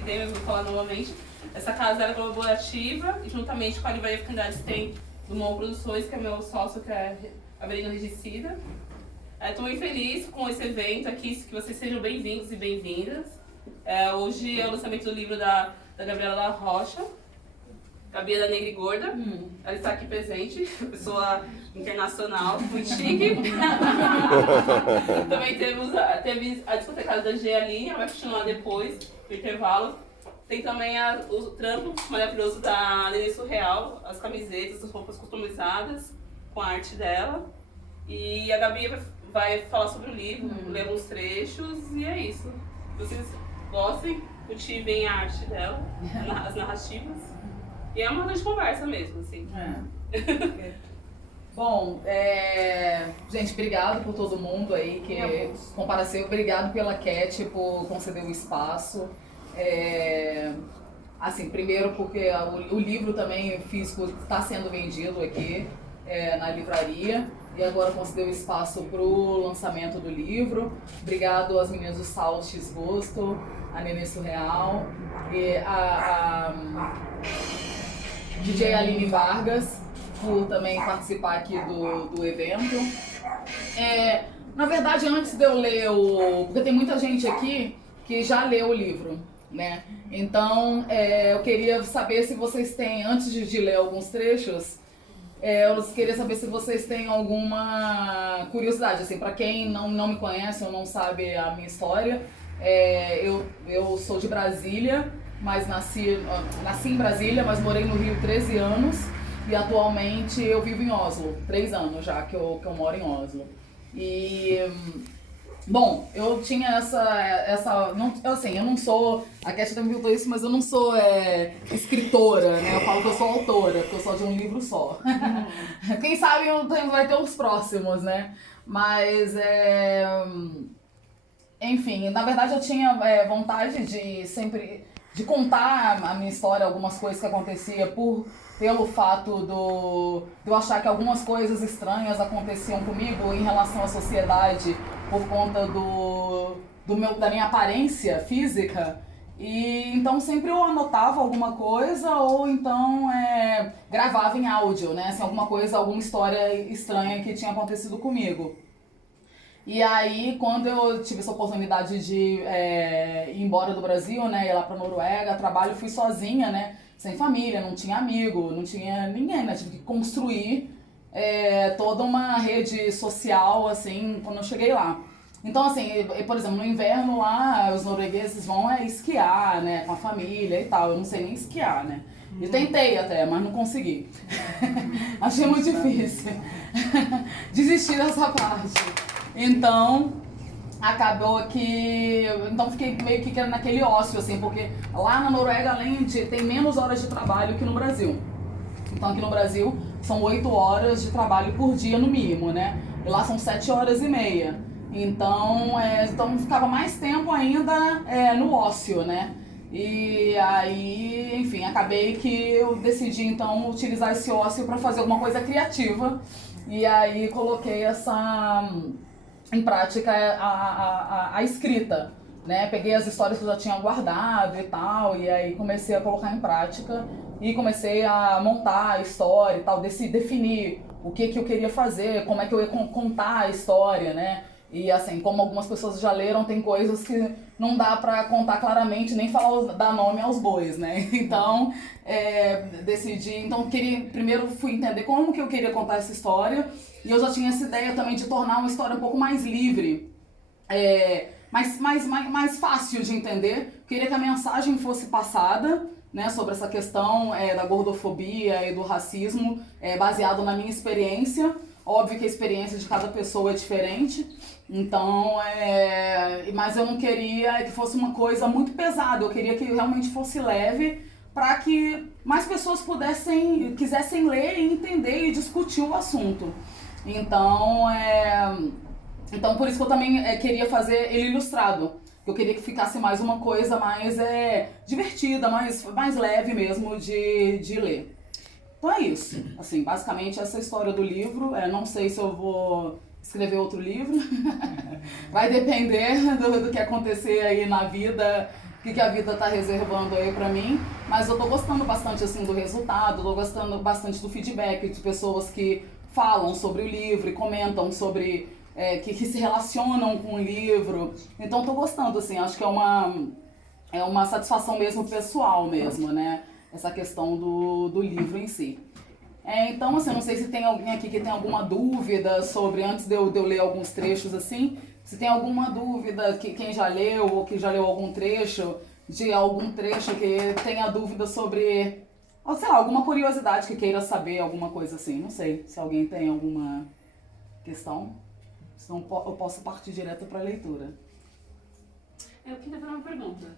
mas vou falar novamente. Essa casa é colaborativa, e juntamente com a Livraria Fecundidades tem do Mão Produções, que é meu sócio, que é Avelino Regicida. Estou muito feliz com esse evento aqui, que vocês sejam bem-vindos e bem-vindas. Hoje é o lançamento do livro da Gabriela La Rocha, Gabriela Negra e Gorda. Ela está aqui presente, pessoa internacional, muito chique. Também teve a discotecada da Gealinha, vai continuar depois, no intervalo. Tem também o trampo maravilhoso da Nenê Surreal, as camisetas, as roupas customizadas com a arte dela. E a Gabi vai falar sobre o livro, ler alguns trechos, e é isso. Se vocês gostem, cultivem a arte dela, as narrativas. E é uma grande conversa mesmo, assim. Bom, gente, obrigado por todo mundo aí que compareceu. Obrigado pela Cat por conceder o espaço. Assim, primeiro porque o livro também físico está sendo vendido aqui na livraria. E agora concedeu espaço para o lançamento do livro. Obrigado às meninas do Sal X Gosto, a Nenê Surreal e a DJ Aline Vargas por também participar aqui do evento. Na verdade, antes de eu ler porque tem muita gente aqui que já leu o livro, né? Então, eu queria saber se vocês têm, antes de ler alguns trechos, eu queria saber se vocês têm alguma curiosidade, assim, para quem não me conhece ou não sabe a minha história. Eu sou de Brasília, mas nasci em Brasília, mas morei no Rio 13 anos e atualmente eu vivo em Oslo, 3 anos já que eu moro em Oslo. E, bom, eu tinha eu não sou, a Cat também perguntou isso, mas eu não sou escritora, né? Eu falo que eu sou autora, porque eu sou de um livro só. Quem sabe vai ter os próximos, né? Mas, enfim, na verdade eu tinha vontade de contar a minha história, algumas coisas que acontecia pelo fato de eu achar que algumas coisas estranhas aconteciam comigo em relação à sociedade por conta da minha aparência física. E então sempre eu anotava alguma coisa ou então gravava em áudio, né? Assim, alguma história estranha que tinha acontecido comigo. E aí, quando eu tive essa oportunidade de ir embora do Brasil, né, ir lá pra Noruega, trabalho, fui sozinha, né, sem família, não tinha amigo, não tinha ninguém, né, tive que construir toda uma rede social, assim, quando eu cheguei lá. Então, assim, por exemplo, no inverno lá, os noruegueses vão esquiar, né, com a família e tal, eu não sei nem esquiar, né. Eu tentei até, mas não consegui. Achei muito difícil. Desisti dessa parte. Então, acabou que... Então fiquei meio que naquele ócio, assim, porque lá na Noruega, além de... tem menos horas de trabalho que no Brasil. Então aqui no Brasil são 8 horas de trabalho por dia no mínimo, né? E lá são 7 horas e meia. Então, então ficava mais tempo ainda no ócio, né? E aí, enfim, acabei que eu decidi então utilizar esse ócio para fazer alguma coisa criativa. E aí coloquei em prática a escrita, né? Peguei as histórias que eu já tinha guardado e tal, e aí comecei a colocar em prática e comecei a montar a história e tal, definir o que eu queria fazer, como é que eu ia contar a história, né? E assim, como algumas pessoas já leram, tem coisas que não dá pra contar claramente, nem dar nome aos bois, né? Então, decidi, então primeiro fui entender como que eu queria contar essa história, e eu já tinha essa ideia também de tornar uma história um pouco mais livre, mais fácil de entender. Queria que a mensagem fosse passada, né, sobre essa questão da gordofobia e do racismo, baseado na minha experiência. Óbvio que a experiência de cada pessoa é diferente, então, mas eu não queria que fosse uma coisa muito pesada, eu queria que realmente fosse leve, para que mais pessoas quisessem ler e entender e discutir o assunto. Então, por isso que eu também queria fazer ele ilustrado. Eu queria que ficasse mais uma coisa mais divertida, mais leve mesmo de ler. Então é isso. Assim, basicamente essa é a história do livro. Não sei se eu vou escrever outro livro. Vai depender do que acontecer aí na vida que a vida tá reservando aí pra mim, mas eu tô gostando bastante, assim, do resultado, tô gostando bastante do feedback de pessoas que falam sobre o livro e comentam sobre, que se relacionam com o livro, então tô gostando, assim, acho que é uma satisfação mesmo pessoal mesmo, né, essa questão do livro em si. Então, assim, eu não sei se tem alguém aqui que tem alguma dúvida sobre, antes de eu ler alguns trechos assim, se tem alguma dúvida, que quem já leu ou que já leu algum trecho, de algum trecho que tenha dúvida sobre, ou sei lá, alguma curiosidade que queira saber, alguma coisa assim. Não sei se alguém tem alguma questão, senão eu posso partir direto para a leitura. Eu queria fazer uma pergunta,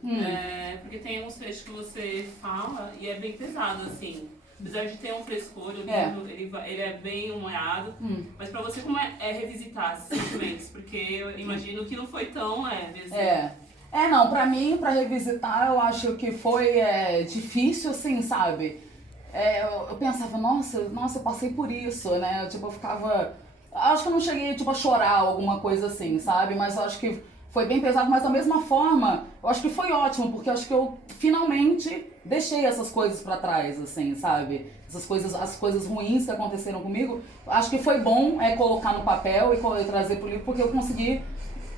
porque tem alguns trechos que você fala e é bem pesado, assim. Apesar de ter um frescor, o livro ele é bem humorado, mas pra você como é revisitar esses sentimentos? Porque eu imagino que não foi tão leve assim. Não, pra mim, pra revisitar, eu acho que foi difícil, assim, sabe? Eu pensava, nossa, eu passei por isso, né? Tipo, eu ficava... Acho que eu não cheguei, tipo, a chorar, alguma coisa assim, sabe? Mas eu acho que foi bem pesado, mas da mesma forma, eu acho que foi ótimo, porque eu acho que eu finalmente deixei essas coisas pra trás, assim, sabe? As coisas ruins que aconteceram comigo, acho que foi bom colocar no papel e trazer pro livro, porque eu consegui,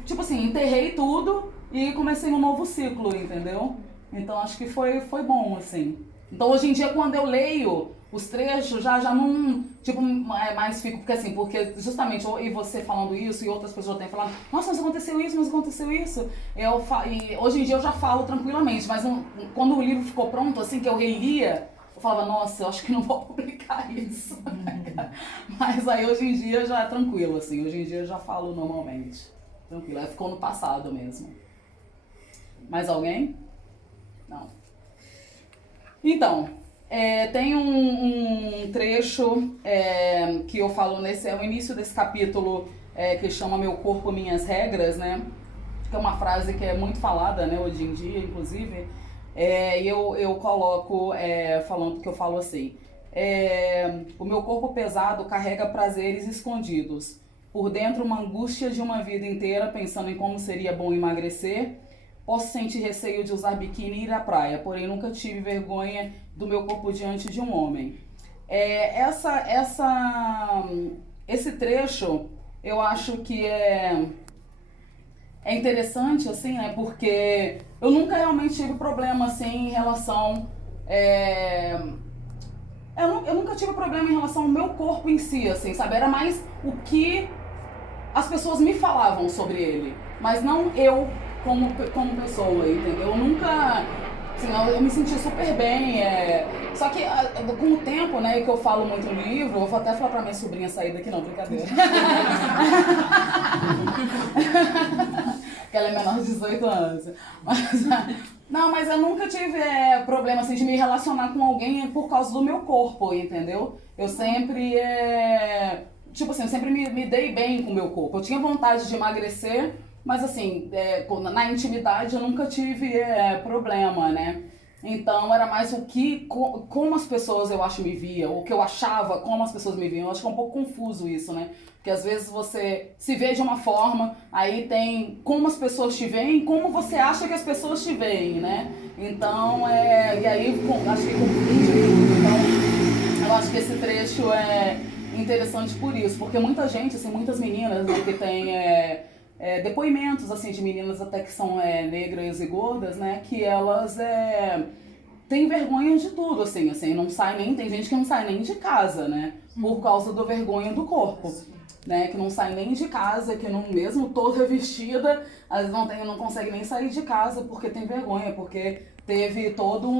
tipo assim, enterrei tudo e comecei um novo ciclo, entendeu? Então acho que foi bom, assim. Então hoje em dia, quando eu leio os trechos, já não, tipo, mais fico, porque justamente, e você falando isso, e outras pessoas têm falado, nossa, mas aconteceu isso, e hoje em dia eu já falo tranquilamente, mas quando o livro ficou pronto, assim, que eu relia, eu falava, nossa, eu acho que não vou publicar isso. Mas aí hoje em dia já é tranquilo, assim, hoje em dia eu já falo normalmente, tranquilo, aí ficou no passado mesmo. Mais alguém? Não. Então, tem um trecho que eu falo é o início desse capítulo que chama Meu Corpo, Minhas Regras, né? Que é uma frase que é muito falada, né, hoje em dia, inclusive. E eu coloco falando que eu falo assim: o meu corpo pesado carrega prazeres escondidos. Por dentro, uma angústia de uma vida inteira pensando em como seria bom emagrecer. Posso sentir receio de usar biquíni e ir à praia, porém nunca tive vergonha do meu corpo diante de um homem. Esse trecho, eu acho que é interessante, assim, né? Porque eu nunca realmente tive problema, assim, em relação... Eu nunca tive problema em relação ao meu corpo em si, assim, sabe? Era mais o que as pessoas me falavam sobre ele, mas não eu como pessoa, entendeu? Eu nunca... Assim, eu me senti super bem, só que com o tempo, né, que eu falo muito no livro, eu vou até falar pra minha sobrinha sair daqui, não, brincadeira. Porque ela é menor de 18 anos. Mas eu nunca tive problema assim, de me relacionar com alguém por causa do meu corpo, entendeu? Eu sempre, tipo assim, eu sempre me dei bem com o meu corpo. Eu tinha vontade de emagrecer, mas assim, na intimidade eu nunca tive problema, né? Então era mais como as pessoas eu acho me viam, o que eu achava como as pessoas me viam. Eu acho que é um pouco confuso isso, né? Porque às vezes você se vê de uma forma, aí tem como as pessoas te veem, como você acha que as pessoas te veem, né? Então, e aí acho que confunde tudo. Então, eu acho que esse trecho é interessante por isso, porque muita gente, assim, muitas meninas, né, que tem depoimentos, assim, de meninas até que são negras e gordas, né, que elas têm vergonha de tudo, assim, não sai nem, tem gente que não sai nem de casa, né, por causa do vergonha do corpo, né, que não sai nem de casa, que não, mesmo toda vestida, às vezes não consegue nem sair de casa porque tem vergonha, porque teve todo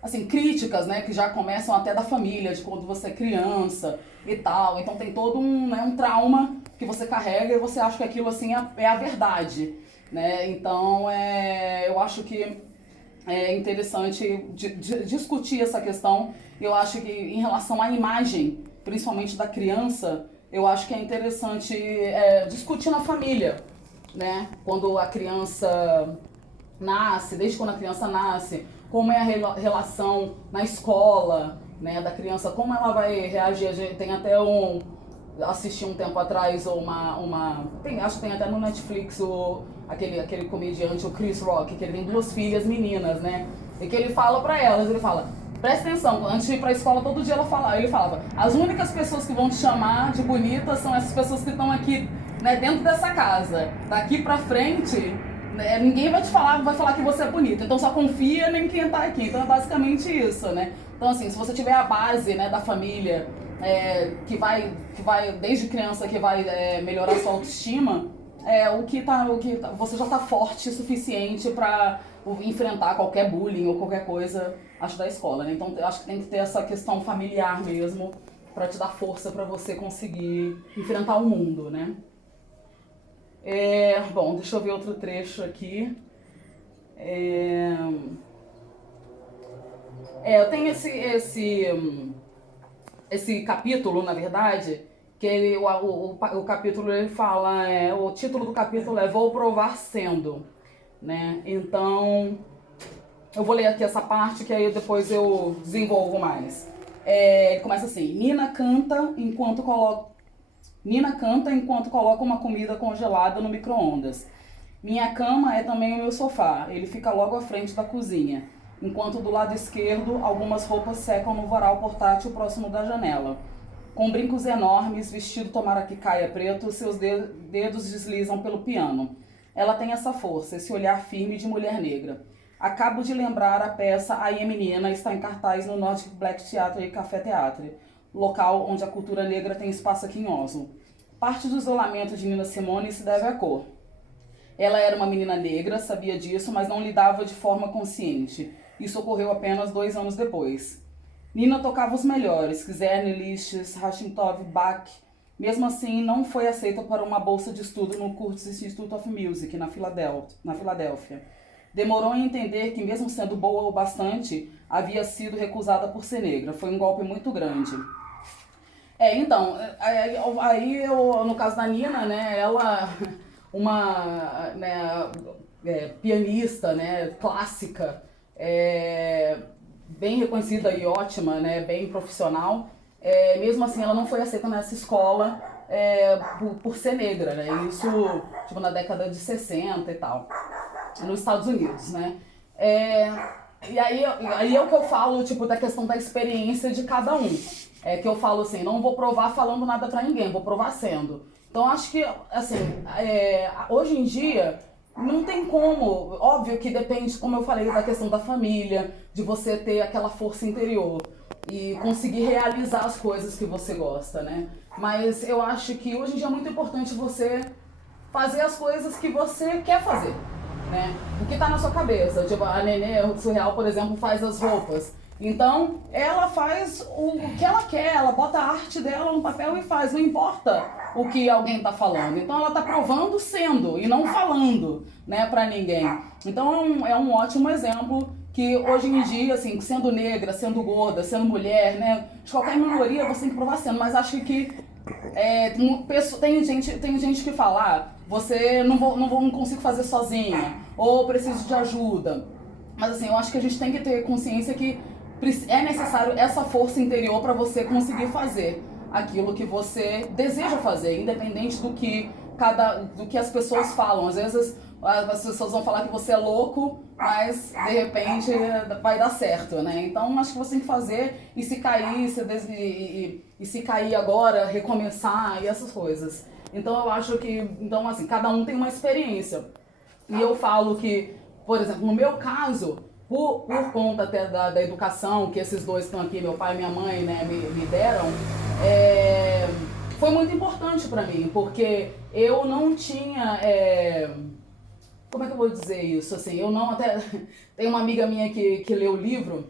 assim, críticas, né, que já começam até da família, de quando você é criança e tal. Então tem todo um trauma que você carrega e você acha que aquilo, assim, é a verdade, né? Então, eu acho que é interessante discutir essa questão. Eu acho que em relação à imagem, principalmente da criança, eu acho que é interessante discutir na família, né? Quando a criança nasce, desde quando a criança nasce, como é a relação na escola, né, da criança, como ela vai reagir. A gente tem até assisti um tempo atrás acho que tem até no Netflix aquele comediante, o Chris Rock, que ele tem 2 filhas meninas, né? E que ele fala pra elas, ele fala, presta atenção, antes de ir pra escola todo dia ele falava, as únicas pessoas que vão te chamar de bonita são essas pessoas que estão aqui, né, dentro dessa casa. Daqui pra frente, né, ninguém vai falar que você é bonita, então só confia em quem tá aqui. Então é basicamente isso, né? Então assim, se você tiver a base, né, da família, que vai desde criança, que vai melhorar a sua autoestima, você já tá forte o suficiente pra enfrentar qualquer bullying ou qualquer coisa, acho, da escola, né? Então acho que tem que ter essa questão familiar mesmo, pra te dar força pra você conseguir enfrentar o mundo, né? Bom, deixa eu ver outro trecho aqui. Eu tenho esse capítulo, na verdade, que o capítulo ele fala, o título do capítulo é Vou Provar Sendo, né? Então, eu vou ler aqui essa parte que aí depois eu desenvolvo mais. Ele começa assim, Nina canta enquanto coloca uma comida congelada no micro-ondas. Minha cama é também o meu sofá, ele fica logo à frente da cozinha, enquanto do lado esquerdo algumas roupas secam no varal portátil próximo da janela. Com brincos enormes, vestido tomara que caia preto, seus dedos deslizam pelo piano. Ela tem essa força, esse olhar firme de mulher negra. Acabo de lembrar a peça Aí é Menina está em cartaz no Nordic Black Theatre e Café Teatre, local onde a cultura negra tem espaço aqui em Oslo. Parte do isolamento de Nina Simone se deve à cor. Ela era uma menina negra, sabia disso, mas não lidava de forma consciente. Isso ocorreu apenas 2 anos depois. Nina tocava os melhores, Czerny, Liszt, Rachmaninoff, Bach. Mesmo assim, não foi aceita para uma bolsa de estudo no Curtis Institute of Music, na Filadélfia. Demorou a entender que, mesmo sendo boa o bastante, havia sido recusada por ser negra. Foi um golpe muito grande. Então, aí no caso da Nina, né, ela, uma pianista, né, clássica, bem reconhecida e ótima, né, bem profissional, mesmo assim ela não foi aceita nessa escola por ser negra, né, isso tipo, na década de 60 e tal, nos Estados Unidos, né. E aí é o que eu falo, tipo, da questão da experiência de cada um. Que eu falo assim, não vou provar falando nada pra ninguém, vou provar sendo. Então acho que, assim, hoje em dia, não tem como, óbvio que depende, como eu falei, da questão da família, de você ter aquela força interior e conseguir realizar as coisas que você gosta, né? Mas eu acho que hoje em dia é muito importante você fazer as coisas que você quer fazer, né? O que tá na sua cabeça. Tipo, a Nenê Surreal, por exemplo, faz as roupas. Então, ela faz o que ela quer, ela bota a arte dela no papel e faz, não importa o que alguém tá falando. Então, ela tá provando sendo e não falando, né, pra ninguém. Então, é um ótimo exemplo que hoje em dia, assim, sendo negra, sendo gorda, sendo mulher, né, de qualquer minoria você tem que provar sendo, mas acho que tem gente que fala, você não consigo fazer sozinha, ou preciso de ajuda. Mas assim, eu acho que a gente tem que ter consciência que é necessário essa força interior para você conseguir fazer aquilo que você deseja fazer, independente do que as pessoas falam. Às vezes as pessoas vão falar que você é louco, mas de repente vai dar certo, né? Então acho que você tem que fazer, e se cair, e se cair agora, recomeçar e essas coisas. Então eu acho que, então assim, cada um tem uma experiência. E eu falo que, por exemplo, no meu caso, por conta até da educação que esses dois que estão aqui, meu pai e minha mãe, né, me deram, foi muito importante pra mim, porque eu não tinha, como é que eu vou dizer isso, assim, eu não, até, tem uma amiga minha que leu o livro,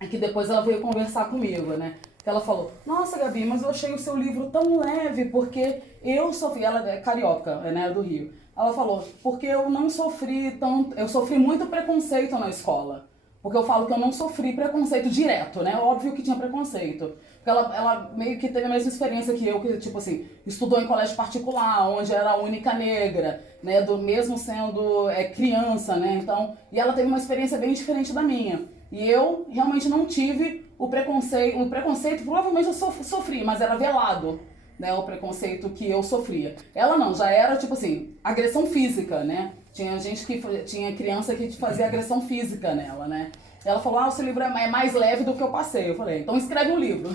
e que depois ela veio conversar comigo, né, que ela falou, nossa Gabi, mas eu achei o seu livro tão leve, porque eu sofri, ela é carioca, né, do Rio. Ela falou, porque eu não sofri tanto, eu sofri muito preconceito na escola. Porque eu falo que eu não sofri preconceito direto, né? Óbvio que tinha preconceito. Porque ela meio que teve a mesma experiência que eu, que tipo assim, estudou em colégio particular, onde era a única negra, né? Mesmo sendo criança, né? Então, e ela teve uma experiência bem diferente da minha. E eu realmente não tive o preconceito provavelmente eu sofri, mas era velado. né, o preconceito que eu sofria. Ela não, já era tipo assim, agressão física, né? Tinha gente que tinha criança que fazia agressão física nela, né? Ela falou, o seu livro é mais leve do que eu passei. Eu falei, então escreve um livro.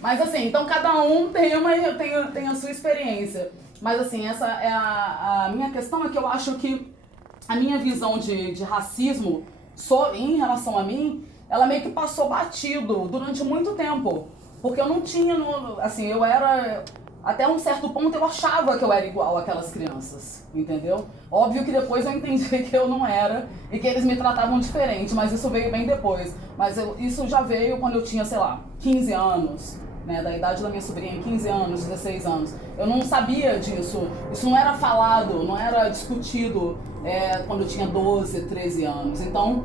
Mas assim, então cada um tem a sua experiência. Mas assim, essa é a minha questão, é que eu acho que a minha visão de racismo em relação a mim, ela meio que passou batido durante muito tempo. Porque eu não tinha, assim, eu era... Até um certo ponto eu achava que eu era igual àquelas crianças, entendeu? Óbvio que depois eu entendi que eu não era e que eles me tratavam diferente, mas isso veio bem depois. Mas isso já veio quando eu tinha, sei lá, 15 anos, né? Da idade da minha sobrinha, 15 anos, 16 anos. Eu não sabia disso, isso não era falado, não era discutido quando eu tinha 12, 13 anos. Então,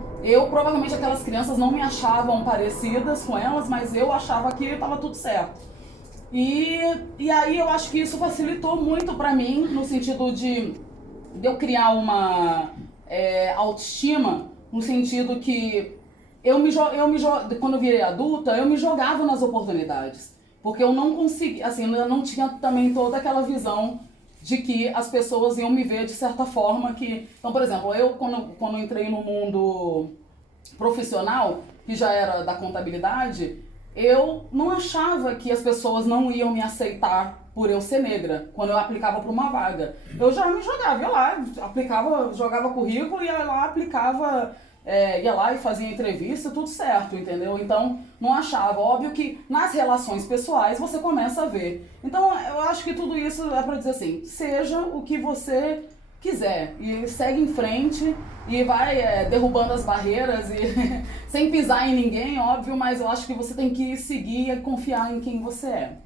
provavelmente aquelas crianças não me achavam parecidas com elas, mas eu achava que estava tudo certo. E aí eu acho que isso facilitou muito pra mim, no sentido de eu criar uma autoestima, no sentido que quando eu virei adulta, eu me jogava nas oportunidades. Porque eu não conseguia, assim, eu não tinha também toda aquela visão de que as pessoas iam me ver de certa forma que... Então, por exemplo, eu quando entrei no mundo profissional, que já era da contabilidade, eu não achava que as pessoas não iam me aceitar por eu ser negra, quando eu aplicava para uma vaga. Eu já me jogava, ia lá, jogava currículo, ia lá, aplicava, ia lá e fazia entrevista, tudo certo, entendeu? Então, não achava. Óbvio que nas relações pessoais você começa a ver. Então, eu acho que tudo isso é para dizer assim, seja o que você quiser e segue em frente e vai derrubando as barreiras e sem pisar em ninguém, óbvio, mas eu acho que você tem que seguir e confiar em quem você é.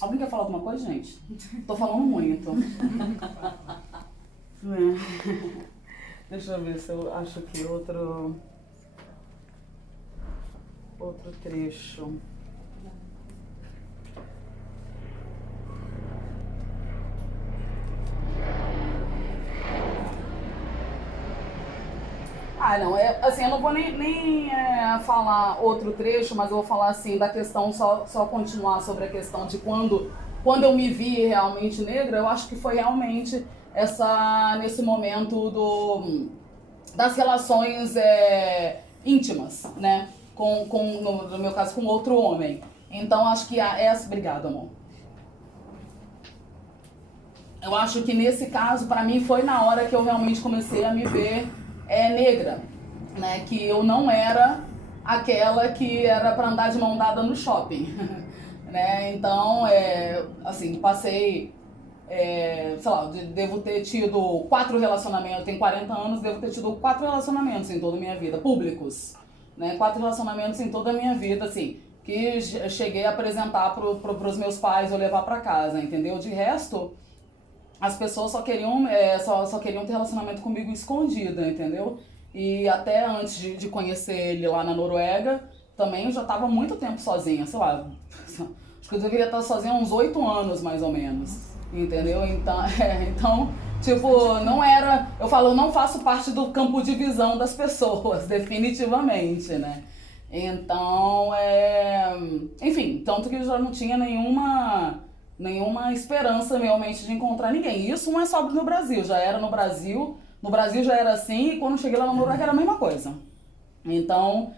Alguém quer falar alguma coisa, gente? Tô falando muito. Deixa eu ver se eu acho aqui outro trecho. Não, assim, eu não vou nem falar outro trecho, mas eu vou falar assim da questão, só continuar sobre a questão de quando eu me vi realmente negra. Eu acho que foi realmente nesse momento das relações íntimas, né, no meu caso, com outro homem. Então, acho que obrigada, amor. Eu acho que nesse caso, pra mim, foi na hora que eu realmente comecei a me ver negra, né? Que eu não era aquela que era pra andar de mão dada no shopping, né? Então, assim, passei, sei lá, devo ter tido 4 relacionamentos, eu tenho 40 anos, devo ter tido 4 relacionamentos em toda a minha vida, públicos, né? 4 relacionamentos em toda a minha vida, assim, que eu cheguei a apresentar pros meus pais ou levar pra casa, entendeu? De resto, as pessoas só queriam ter relacionamento comigo escondida, entendeu? E até antes de conhecer ele lá na Noruega, também eu já estava muito tempo sozinha, sei lá. Acho que eu deveria estar sozinha há uns 8 anos, mais ou menos. Entendeu? Então, tipo, não era... eu não faço parte do campo de visão das pessoas, definitivamente, né? Então, enfim, tanto que eu já não tinha nenhuma esperança realmente de encontrar ninguém. Isso não é só no Brasil, já era no Brasil já era assim, e quando cheguei lá no Noruega era a mesma coisa. Então,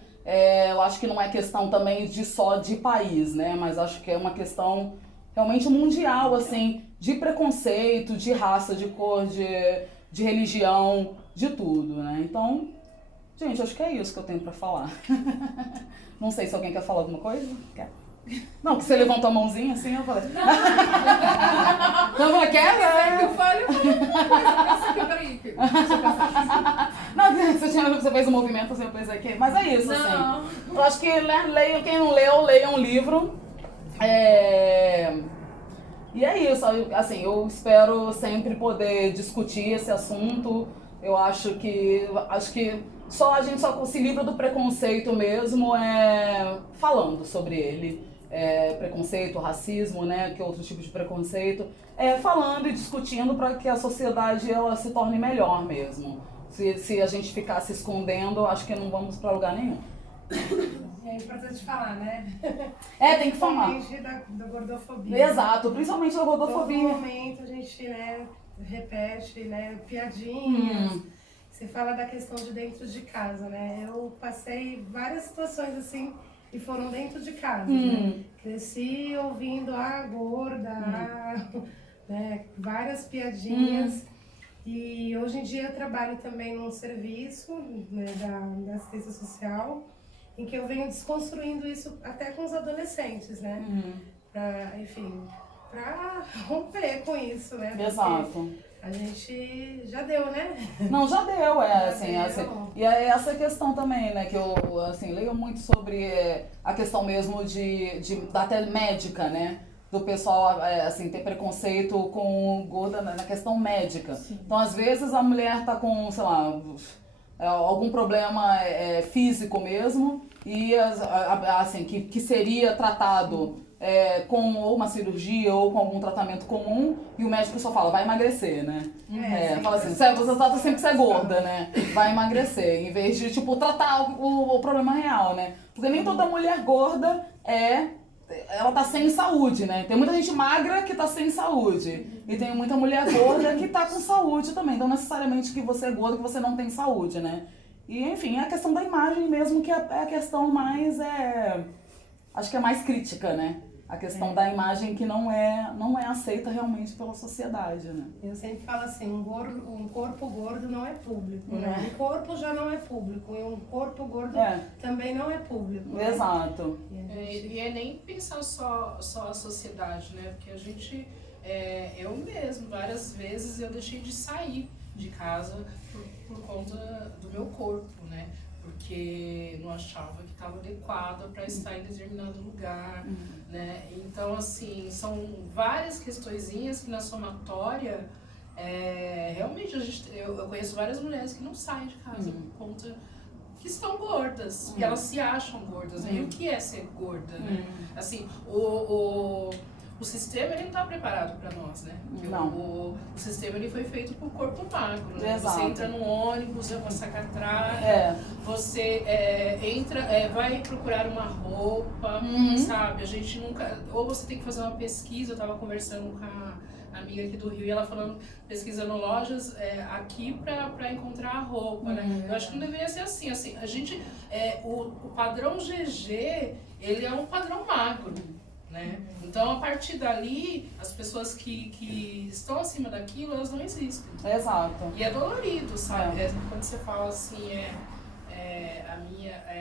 eu acho que não é questão também só de país, né, mas acho que é uma questão realmente mundial, assim, de preconceito, de raça, de cor, de religião, de tudo, né. Então, gente, acho que é isso que eu tenho pra falar. Não sei se alguém quer falar alguma coisa. Quer? Não, que você levantou a mãozinha assim, eu falei. Não, eu falei, quer? Eu falei peraí. Não, você fez um movimento assim, eu pensei que. Mas é isso, Não. assim. Eu acho que quem não leu, leia um livro. E é isso, assim, eu espero sempre poder discutir esse assunto. Eu acho que a gente só se livra do preconceito mesmo falando sobre ele. Preconceito, racismo, né, que é outro tipo de preconceito, falando e discutindo para que a sociedade ela se torne melhor mesmo. Se a gente ficar se escondendo, acho que não vamos para lugar nenhum. É importante falar, né? Tem que falar. Principalmente da gordofobia. Exato, principalmente da Todo gordofobia. momento a gente, né, repete, né, piadinhas. Você fala da questão de dentro de casa, né? Eu passei várias situações assim e foram dentro de casa, né? Cresci ouvindo gorda, né, várias piadinhas. E hoje em dia eu trabalho também num serviço, né, da assistência social, em que eu venho desconstruindo isso até com os adolescentes, né? Enfim, pra romper com isso, né? Porque Exato. a gente já deu, né? Não, já deu, assim. deu. E é essa questão também, né, que eu, assim, leio muito sobre a questão mesmo da até médica, né? Do pessoal, assim, ter preconceito com gorda na questão médica. Sim. Então, às vezes, a mulher tá com, sei lá, algum problema físico mesmo, e assim, que seria tratado com ou uma cirurgia ou com algum tratamento comum, e o médico só fala, vai emagrecer, né? Fala assim, você trata sempre que você é gorda, né? Vai emagrecer, em vez de, tipo, tratar o problema real, né? Porque nem toda mulher gorda ela tá sem saúde, né? Tem muita gente magra que tá sem saúde. E tem muita mulher gorda que tá com saúde também. Então, necessariamente que você é gorda, que você não tem saúde, né? E, enfim, é a questão da imagem mesmo que é a questão mais, acho que é mais crítica, né? A questão da imagem que não é aceita realmente pela sociedade, né? Eu sempre falo assim, um corpo gordo não é público, né? Um corpo já não é público, e um corpo gordo também não é público. Né? Exato. E é nem pensar só a sociedade, né? Porque a gente, eu mesmo, várias vezes eu deixei de sair de casa por conta do meu corpo, né? Porque não achava que estava adequada para estar em determinado lugar, né? Então, assim, são várias questõezinhas que na somatória, realmente, eu conheço várias mulheres que não saem de casa por conta que estão gordas, porque elas se acham gordas, né? E o que é ser gorda, né? Assim, o sistema ele não está preparado para nós, né? Não. O sistema ele foi feito para o corpo magro, né? Exato. Você entra no ônibus, é uma sacatraca, você vai procurar uma roupa, sabe? A gente nunca... Ou você tem que fazer uma pesquisa, eu estava conversando com a amiga aqui do Rio e ela falando, pesquisando lojas aqui para encontrar a roupa, né? Eu acho que não deveria ser assim, a gente... o padrão GG, ele é um padrão magro. Né? Então, a partir dali, as pessoas que estão acima daquilo, elas não existem. Exato. E é dolorido, sabe? Quando você fala assim,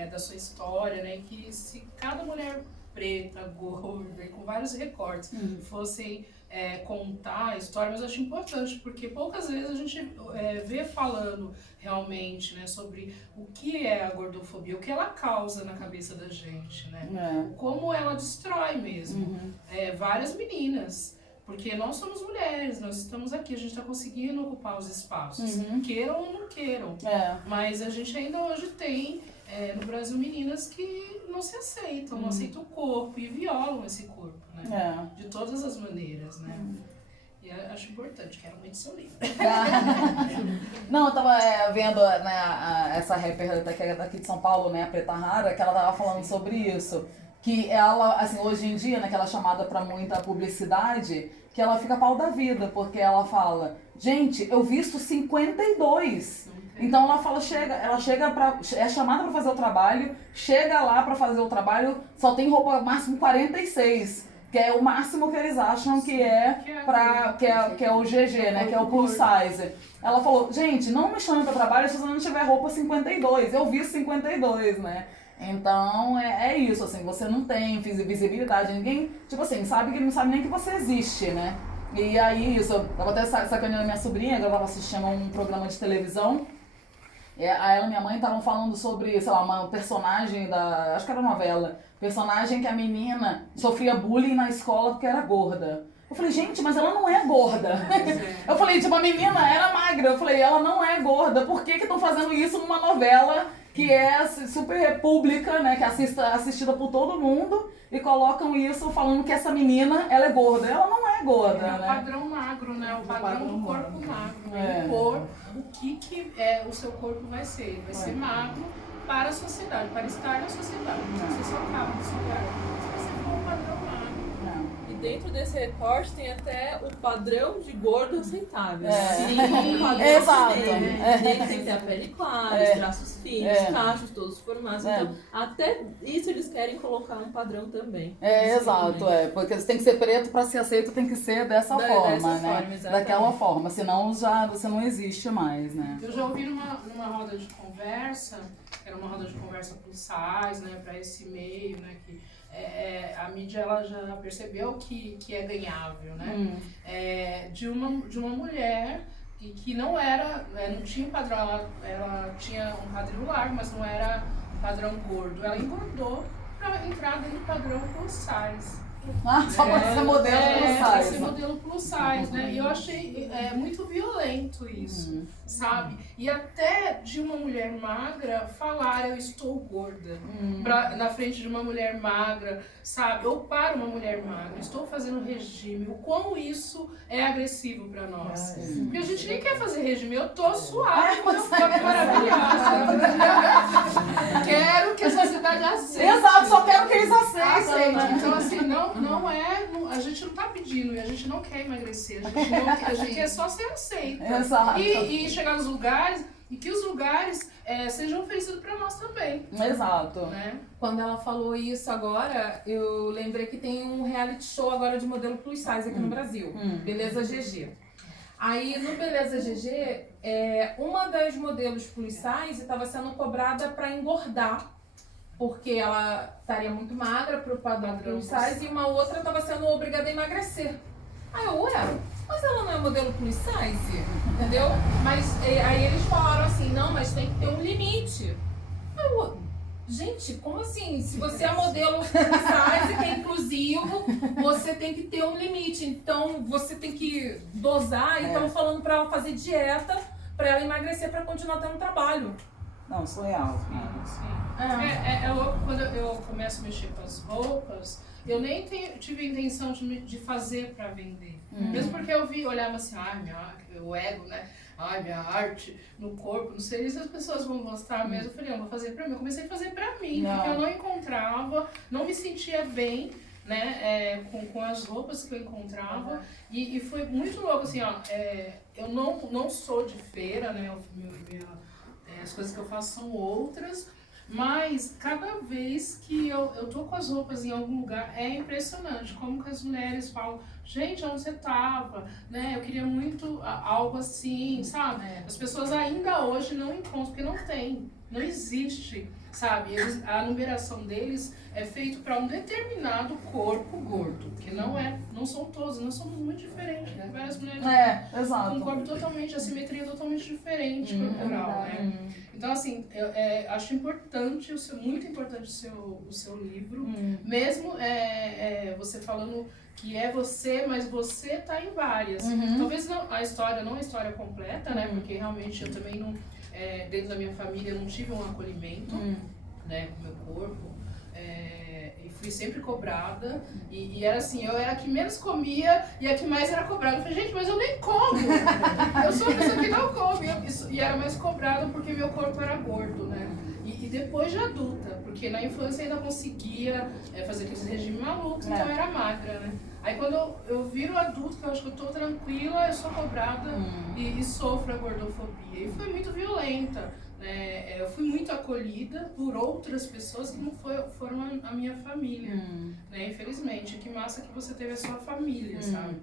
da sua história, né? Que se cada mulher preta, gorda, com vários recortes, fossem contar a história, mas eu acho importante, porque poucas vezes a gente vê falando realmente, né, sobre o que é a gordofobia, o que ela causa na cabeça da gente, né? Como ela destrói mesmo várias meninas. Porque nós somos mulheres, nós estamos aqui, a gente está conseguindo ocupar os espaços, queiram ou não queiram. Mas a gente ainda hoje tem no Brasil meninas que não se aceitam, não aceitam o corpo e violam esse corpo, né? De todas as maneiras, né? E eu acho importante, quero muito seu livro. Não, eu tava vendo essa rapper daqui de São Paulo, né, a Preta Rara, que ela tava falando sobre isso. Que ela, assim, hoje em dia, naquela chamada pra muita publicidade, que ela fica pau da vida, porque ela fala, gente, eu visto 52. Então ela é chamada pra fazer o trabalho, chega lá pra fazer o trabalho, só tem roupa máximo 46. Que é o máximo que eles acham que é o GG, né? Que é o plus size. Ela falou, gente, não me chame pra trabalho se você não tiver roupa 52. Eu vi 52, né? Então, é isso, assim, você não tem visibilidade, ninguém, tipo assim, não sabe nem que você existe, né? E aí, isso, eu tava até sacaneando minha sobrinha, que ela tava assistindo um programa de televisão, aí ela e minha mãe estavam falando sobre, sei lá, uma personagem acho que era novela, personagem que a menina sofria bullying na escola porque era gorda. Eu falei, gente, mas ela não é gorda. Eu falei, tipo, a menina era magra, eu falei, ela não é gorda, por que estão fazendo isso numa novela que é super pública, né, que é assistida por todo mundo, e colocam isso falando que essa menina, ela é gorda. Ela não é gorda, né? É o padrão magro, né? O padrão do corpo magro. Impor o que o seu corpo vai ser. Vai ser magro, para a sociedade, para estar na sociedade. Você só cabe nesse lugar se você for um padrão magro. E dentro desse recorte tem até o padrão de gordo aceitável. Sim, o padrão exato. Tem que ter a pele clara, os traços finos, cachos todos formados. Então, até isso eles querem colocar um padrão também. Exato, porque você tem que ser preto para ser aceito, tem que ser dessa forma, né? Daquela forma, senão já você não existe mais, né? Eu já ouvi numa roda de conversa, era uma roda de conversa plus size, né, para esse meio, né, que a mídia ela já percebeu que é ganhável, né? De uma mulher que não era, não tinha um padrão, ela tinha um quadril largo, mas não era padrão gordo. Ela engordou para entrar dentro do padrão plus size. Só para ser modelo plus size. Para ser modelo plus size, né? E eu achei muito violento isso, sabe? E até de uma mulher magra falar eu estou gorda na frente de uma mulher magra, sabe? Ou para uma mulher magra, estou fazendo regime. O quão isso é agressivo para nós. Porque a gente nem quer fazer regime. Eu tô suave, meu corpo é maravilhoso. Quero que a sociedade aceite. Exato, só quero que eles aceitem. Então, assim, a gente não tá pedindo e a gente não quer emagrecer. A gente quer só ser aceita. Exato. E chegar nos lugares e que os lugares sejam oferecidos para nós também. Exato. Né? Quando ela falou isso agora, eu lembrei que tem um reality show agora de modelo plus size aqui no Brasil. Beleza GG. Aí no Beleza GG, uma das modelos plus size estava sendo cobrada para engordar, porque ela estaria muito magra para o padrão plus size, e uma outra estava sendo obrigada a emagrecer. Aí eu, mas ela não é modelo plus size, entendeu? Mas aí eles falaram assim, não, mas tem que ter um limite. Gente, como assim? Se você é modelo plus size, que é inclusivo, você tem que ter um limite. Então, você tem que dosar. E estão falando para ela fazer dieta, para ela emagrecer, para continuar tendo trabalho. Não, surreal. É louco quando eu começo a mexer com as roupas, eu nem tive a intenção de fazer para vender. Mesmo porque eu olhava assim, o ego, né? Minha arte no corpo, não sei se as pessoas vão gostar mesmo. Eu falei, eu vou fazer pra mim. Eu comecei a fazer pra mim, porque eu não encontrava, não me sentia bem, né, com as roupas que eu encontrava. E foi muito louco, assim, eu não sou de feira, né, as coisas que eu faço são outras, mas cada vez que eu tô com as roupas em algum lugar, é impressionante como que as mulheres falam, gente, onde você tava, né, eu queria muito algo assim, sabe? As pessoas ainda hoje não encontram, porque não existe, sabe? A numeração deles é feito para um determinado corpo gordo, que não são todos, nós somos muito diferentes, né? Várias mulheres exato. com um corpo totalmente, a simetria totalmente diferente corporal, né? Então, assim, eu acho importante, muito importante o seu livro, mesmo você falando que é você, mas você tá em várias. Talvez a história não é a história completa, né? Porque realmente eu também não, dentro da minha família, eu não tive um acolhimento, né, com o meu corpo. E fui sempre cobrada, e era assim, eu era a que menos comia e a que mais era cobrada. Eu falei, gente, mas eu nem como! Eu sou a pessoa que não come, e era mais cobrada porque meu corpo era gordo, né? E depois de adulta, porque na infância ainda conseguia fazer aqueles regimes malucos, então eu era magra, né? Aí quando eu viro adulto, que eu acho que eu tô tranquila, eu sou cobrada e sofro a gordofobia. E foi muito violenta. Eu fui muito acolhida por outras pessoas que não foram a minha família, né? Infelizmente. Que massa que você teve a sua família, sabe?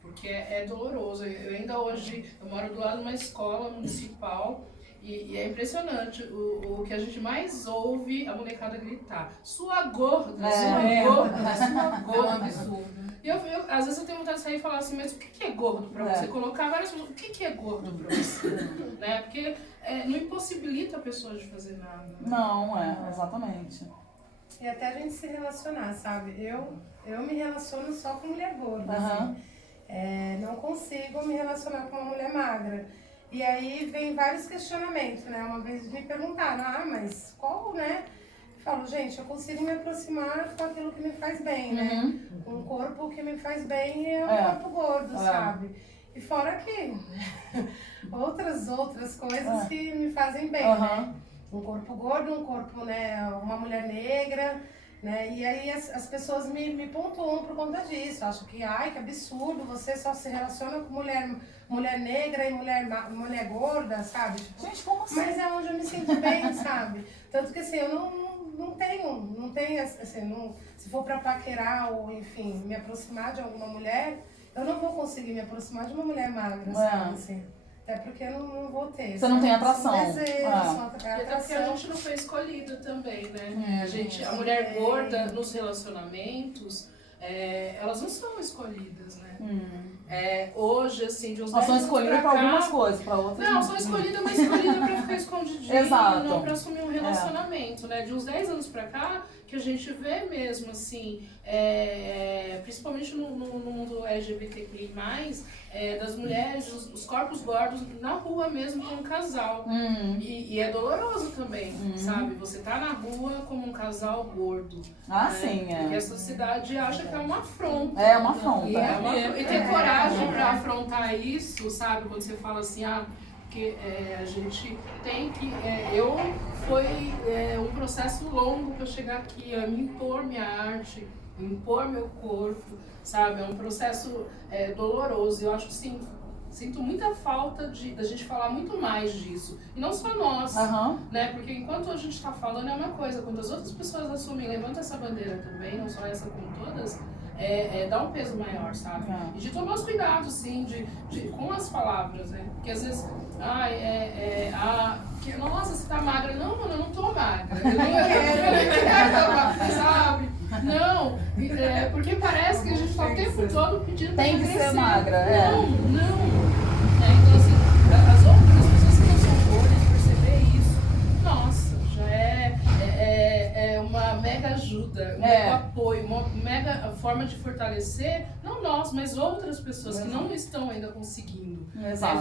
Porque é doloroso. Eu ainda hoje, eu moro do lado de uma escola municipal e é impressionante o que a gente mais ouve a molecada gritar. Sua gorda, sua gorda, sua gorda. É um absurdo. E às vezes eu tenho vontade de sair e falar assim, mas o que é gordo pra você? Colocar várias pessoas, o que é gordo pra você? Né? Porque não impossibilita a pessoa de fazer nada. Não, exatamente. E até a gente se relacionar, sabe? Eu me relaciono só com mulher gorda, assim. Não consigo me relacionar com uma mulher magra. E aí vem vários questionamentos, né? Uma vez me perguntaram, mas qual, né? Eu falo, gente, eu consigo me aproximar com aquilo que me faz bem, né? Com um corpo que me faz bem é um corpo gordo, sabe? E fora que outras coisas que me fazem bem, né? um corpo gordo, um corpo, né, uma mulher negra, né? E aí as pessoas me pontuam por conta disso. Acham que, ai, que absurdo, você só se relaciona com mulher negra e mulher gorda, sabe? Tipo, Gente, como assim? mas é onde eu me sinto bem, sabe? Tanto que assim, eu não tenho, assim, se for pra paquerar ou, enfim, me aproximar de alguma mulher, eu não vou conseguir me aproximar de uma mulher magra, sabe? Assim. Até porque eu não vou ter. Você não tem atração. Desejo, só E até porque a gente não foi escolhido também, né? A mulher Sim. gorda nos relacionamentos, elas não são escolhidas, né? Hoje, assim, de uns Elas 10 são anos escolhidas pra pra cá, algumas coisas, pra outras não, são escolhidas, mas escolhidas pra ficar escondidinho, Exato. não pra assumir um relacionamento, né? De uns 10 anos pra cá, que a gente vê mesmo, assim, principalmente no mundo LGBTQI+, das mulheres, os corpos gordos na rua mesmo com um casal. E é doloroso também, sabe? Você tá na rua como um casal gordo. Ah, né? sim, Porque a sociedade acha que é uma afronta. É uma afronta. E ter coragem pra afrontar isso, sabe? Quando você fala assim, porque a gente tem que... Foi um processo longo para chegar aqui, a me impor minha arte, impor meu corpo, sabe? É um processo doloroso. Eu acho que sim, sinto muita falta da gente falar muito mais disso. E não só nós, né? Porque enquanto a gente está falando é uma coisa, quando as outras pessoas assumem, levantam essa bandeira também, não só essa como todas, dá um peso maior, sabe? E de tomar os cuidados, sim, com as palavras, né? Porque às vezes, nossa, você tá magra. Não, mano, eu não tô magra. Eu não quero magra, sabe? Não, porque parece que a gente tá o tempo todo pedindo pra Tem que emagrecer. ser magra, Não. Então, assim, as outras pessoas que não são gordas, perceber isso, nossa, já é uma mega ajuda, um mega apoio, uma mega forma de fortalecer, não nós, mas outras pessoas que não estão ainda conseguindo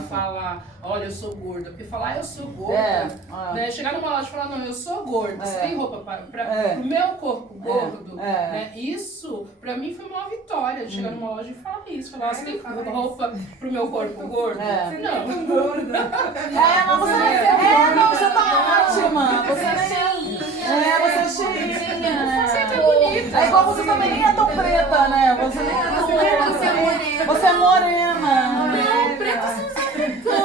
falar, olha, eu sou gorda. Porque falar, eu sou gorda, né? Chegar numa loja e falar, não, eu sou gorda, você tem roupa pro meu corpo gordo, né? Isso, pra mim, foi uma vitória de chegar numa loja e falar isso. Falar, você tem roupa pro meu corpo gordo? Não. Não, você tá ótima. Você é cheinha. Você é bonita. É igual você também nem é tão preta, né? Você nem é tão preta. Você é morena. Não, preto são os africanos.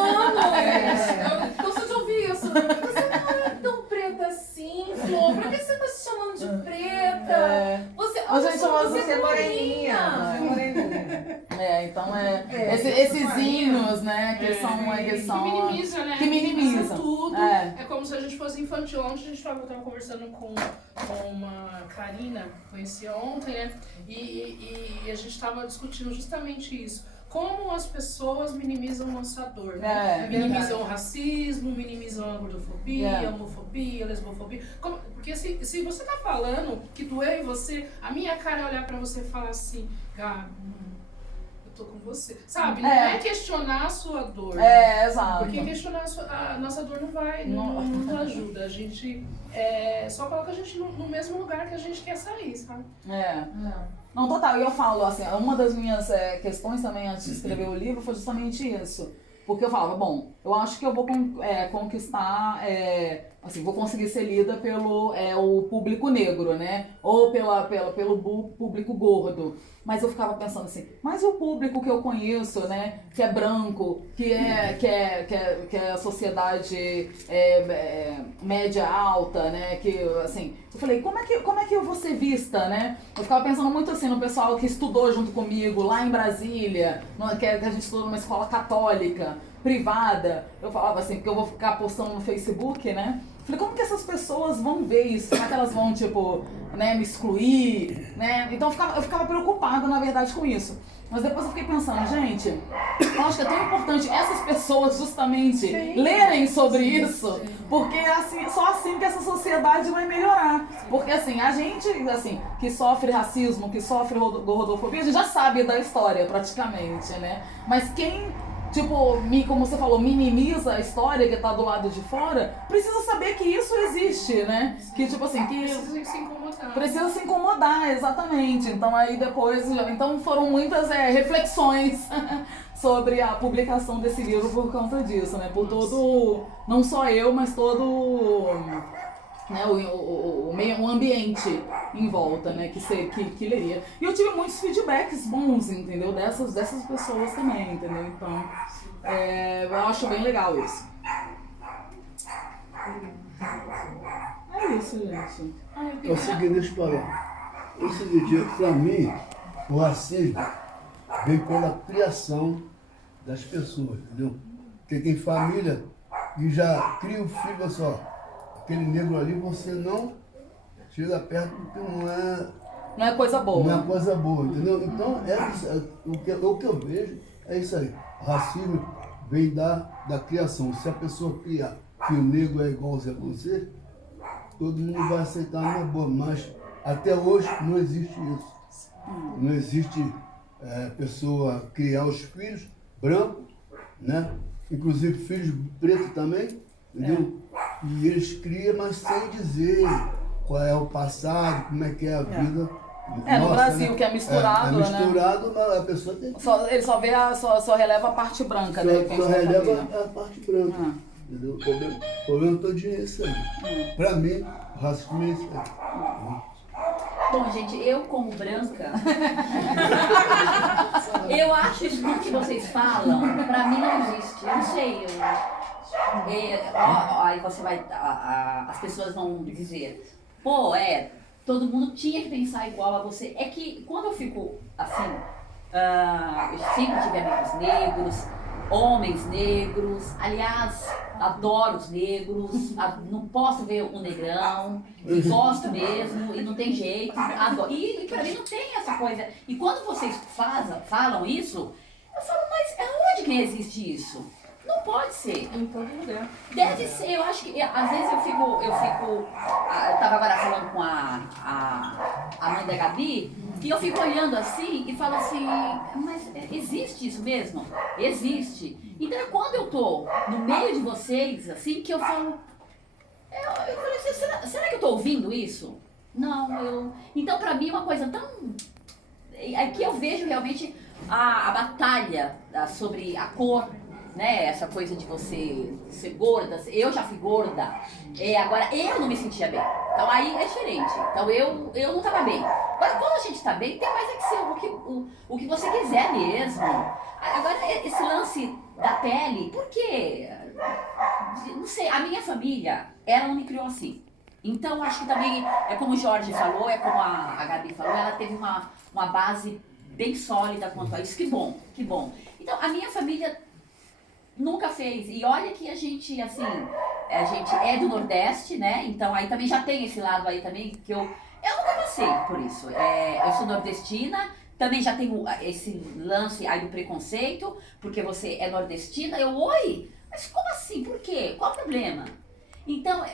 Você já ouviu isso? Você não é tão preta assim, Flor. Por que você tá se chamando de preta? Você é moreninha. Então esses hinos, né, que são... Que minimiza, né? Que minimizam. Tudo. É como se a gente fosse infantil. Ontem a gente tava conversando com uma Karina, conheci ontem, né? E a gente tava discutindo justamente isso. Como as pessoas minimizam nossa dor, né? Minimizam o racismo, minimizam a gordofobia, a homofobia, a lesbofobia. Porque se você tá falando que doeu em você, a minha cara é olhar pra você e falar assim, Gabi, eu tô com você. Sabe? Não é questionar a sua dor. Exato. Porque questionar a nossa dor não ajuda. A gente só coloca a gente no mesmo lugar que a gente quer sair, sabe? Não, total. E eu falo, assim, uma das minhas questões também antes de escrever o livro foi justamente isso. Porque eu falava, bom, eu acho que eu vou conquistar, assim, vou conseguir ser lida pelo o público negro, né? Ou pelo público gordo. Mas eu ficava pensando assim, mas o público que eu conheço, né? Que é branco, que é a sociedade média alta, né? Que, assim, eu falei, como é que eu vou ser vista, né? Eu ficava pensando muito assim no pessoal que estudou junto comigo lá em Brasília, que a gente estudou numa escola católica, privada. Eu falava assim, porque eu vou ficar postando no Facebook, né? Falei, como que essas pessoas vão ver isso? Como é que elas vão, tipo, né, me excluir, né? Então eu ficava preocupada, na verdade, com isso. Mas depois eu fiquei pensando, gente, eu acho que é tão importante essas pessoas justamente lerem sobre isso, porque assim, só assim que essa sociedade vai melhorar. Porque assim, a gente assim, que sofre racismo, que sofre gordofobia, a gente já sabe da história praticamente, né? Mas quem tipo, como você falou, minimiza a história que tá do lado de fora, precisa saber que isso existe, né? Que tipo assim, que Precisa se incomodar. precisa se incomodar, exatamente. Então aí depois, então foram muitas reflexões sobre a publicação desse livro por conta disso, né? Por todo, não só eu, mas todo, né, o ambiente em volta, né, que leria. E eu tive muitos feedbacks bons, entendeu? Dessas pessoas também, entendeu? Então, eu acho bem legal isso. É isso, gente. É o seguinte, deixa eu falar. É o seguinte, pra mim, o racismo vem pela criação das pessoas, entendeu? Porque tem família que já cria o filho, olha só, aquele negro ali, você não chega perto porque Não é coisa boa. não é coisa boa, entendeu? Então, o que eu vejo é isso aí. O racismo vem da criação. Se a pessoa criar que o negro é igualzinho a você, todo mundo vai aceitar na boa, mas até hoje não existe isso. Não existe pessoa criar os filhos brancos, né? Inclusive filhos pretos também, entendeu? E eles criam, mas sem dizer qual é o passado, como é que é a vida. No Brasil, né? Que é misturado, né? É misturado, mas a pessoa tem que... Ele só vê só releva a parte branca, né? Só releva a parte branca. Entendeu? O problema todinho é isso aí. Pra mim, o racismo é isso aí. Bom, gente, eu como branca, eu acho isso tudo que vocês falam, pra mim não existe. Eu não sei. Aí você vai, as pessoas vão dizer, pô, todo mundo tinha que pensar igual a você. É que quando eu fico assim, eu sempre tive amigos negros, homens negros, aliás, adoro os negros, não posso ver um negrão, gosto mesmo, e não tem jeito, adoro. E pra mim não tem essa coisa. E quando vocês falam isso, eu falo, mas aonde que existe isso? Não pode ser. Em todo lugar. Deve ser, eu acho que, às vezes eu tava agora falando com a mãe da Gabi, e eu fico olhando assim e falo assim, mas existe isso mesmo? Existe. Então é quando eu tô no meio de vocês, assim, que eu falo, eu falei assim, será que eu tô ouvindo isso? Não, então pra mim é uma coisa tão... Aqui eu vejo realmente a batalha sobre a cor, né, essa coisa de você ser gorda, eu já fui gorda, agora eu não me sentia bem, então aí é diferente, então eu não estava bem. Agora quando a gente está bem, tem mais é que ser o que você quiser mesmo. Agora esse lance da pele, por quê? Não sei, a minha família, ela não me criou assim, então acho que também, é como o Jorge falou, é como a Gabi falou, ela teve uma base bem sólida quanto a isso, que bom, que bom. Então a minha família nunca fez. E olha que a gente, assim, a gente é do Nordeste, né? Então aí também já tem esse lado aí também, que eu nunca passei por isso. Eu sou nordestina, também já tenho esse lance aí do preconceito, porque você é nordestina. Oi? Mas como assim? Por quê? Qual o problema? Então,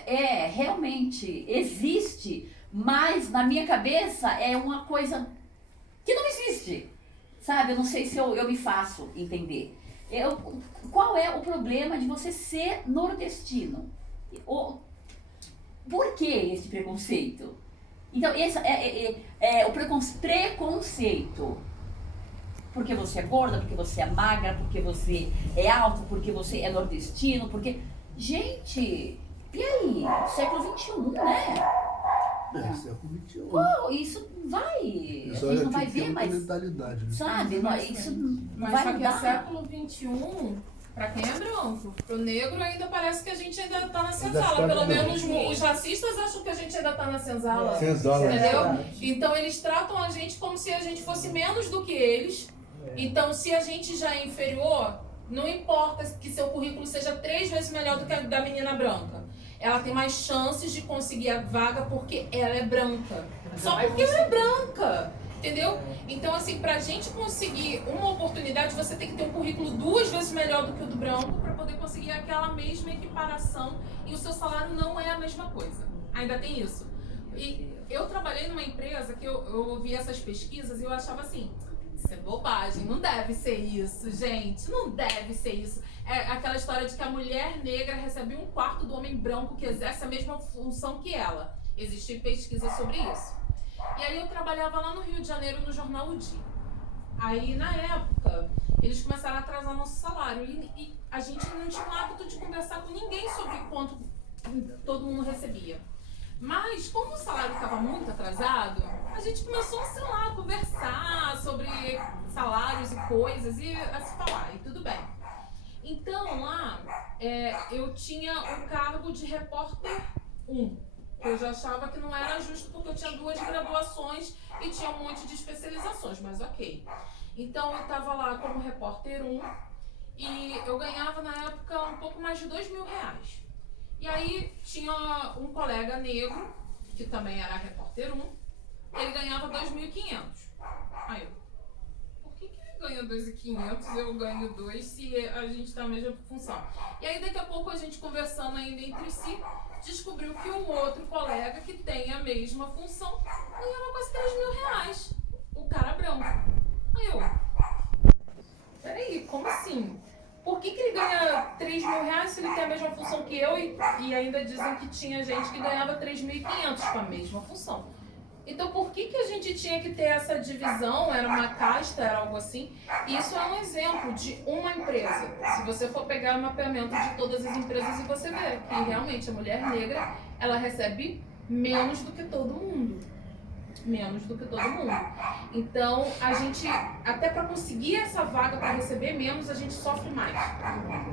realmente existe, mas na minha cabeça é uma coisa que não existe, sabe? Eu não sei se eu me faço entender. Qual é o problema de você ser nordestino? Por que esse preconceito? Então, esse é o preconceito. Porque você é gorda, porque você é magra, porque você é alto, porque você é nordestino, porque... Gente, e aí? Século XXI, né? Século XXI. Pô, isso vai... A gente não vai ver mais... mentalidade, né? Sabe? Isso não Mas vai só que é mudar. século XXI, pra quem é branco. Pro negro ainda parece que a gente ainda tá na senzala. está Pelo não. menos os racistas acham que a gente ainda tá na senzala. Senzala. Entendeu? Então eles tratam a gente como se a gente fosse menos do que eles. Então se a gente já é inferior, não importa que seu currículo seja 3 vezes melhor do que a da menina branca. Ela tem mais chances de conseguir a vaga porque ela é branca. Só porque ela é branca. Entendeu? Então, assim, pra gente conseguir uma oportunidade, você tem que ter um currículo 2 vezes melhor do que o do branco pra poder conseguir aquela mesma equiparação e o seu salário não é a mesma coisa. Ainda tem isso. E eu trabalhei numa empresa que eu ouvi essas pesquisas e eu achava assim, Isso é bobagem, não deve ser isso, gente. Não deve ser isso. É aquela história de que a mulher negra recebe 1/4 do homem branco que exerce a mesma função que ela. Existe pesquisa sobre isso. E aí eu trabalhava lá no Rio de Janeiro no jornal O Dia. Aí na época, eles começaram a atrasar nosso salário e a gente não tinha o hábito de conversar com ninguém sobre quanto todo mundo recebia. Mas como o salário estava muito atrasado, a gente começou, sei lá, a conversar sobre salários e coisas e a se falar, e tudo bem. Então lá, eu tinha o cargo de repórter 1. Eu já achava que não era justo porque eu tinha 2 graduações e tinha um monte de especializações, mas ok. Então eu estava lá como repórter 1 e eu ganhava na época um pouco mais de R$2.000. E aí tinha um colega negro, que também era repórter 1, ele ganhava 2.500. Aí eu, por que ele ganha 2.500 e eu ganho 2 se a gente tá na mesma função? E aí daqui a pouco a gente conversando ainda entre si, descobriu que um outro colega que tem a mesma função ganhava quase R$3.000. O cara branco. Aí eu, peraí, como assim? Por que ele ganha R$3.000 se ele tem a mesma função que eu e ainda dizem que tinha gente que ganhava 3.500 com a mesma função? Então por que a gente tinha que ter essa divisão? Era uma casta, era algo assim? Isso é um exemplo de uma empresa. Se você for pegar o mapeamento de todas as empresas e você vê que realmente a mulher negra, ela recebe menos do que todo mundo. Menos do que todo mundo. Então, a gente, até para conseguir essa vaga para receber menos, a gente sofre mais.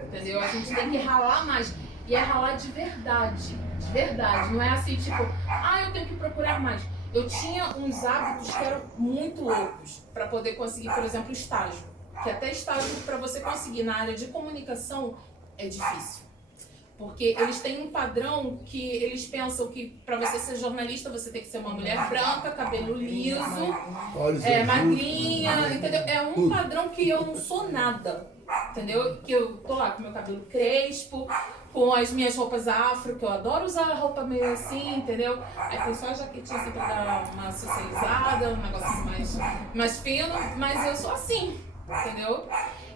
Entendeu? A gente tem que ralar mais. E é ralar de verdade. De verdade. Não é assim, tipo, eu tenho que procurar mais. Eu tinha uns hábitos que eram muito loucos para poder conseguir, por exemplo, estágio. Que até estágio para você conseguir na área de comunicação é difícil. Porque eles têm um padrão que eles pensam que para você ser jornalista você tem que ser uma mulher branca, cabelo liso, magrinha, entendeu? É um padrão que eu não sou nada, entendeu? Que eu tô lá com meu cabelo crespo, com as minhas roupas afro, que eu adoro usar roupa meio assim, entendeu? Aí tem só a jaquetinha assim pra dar uma socializada, um negócio mais fino, mas eu sou assim, entendeu?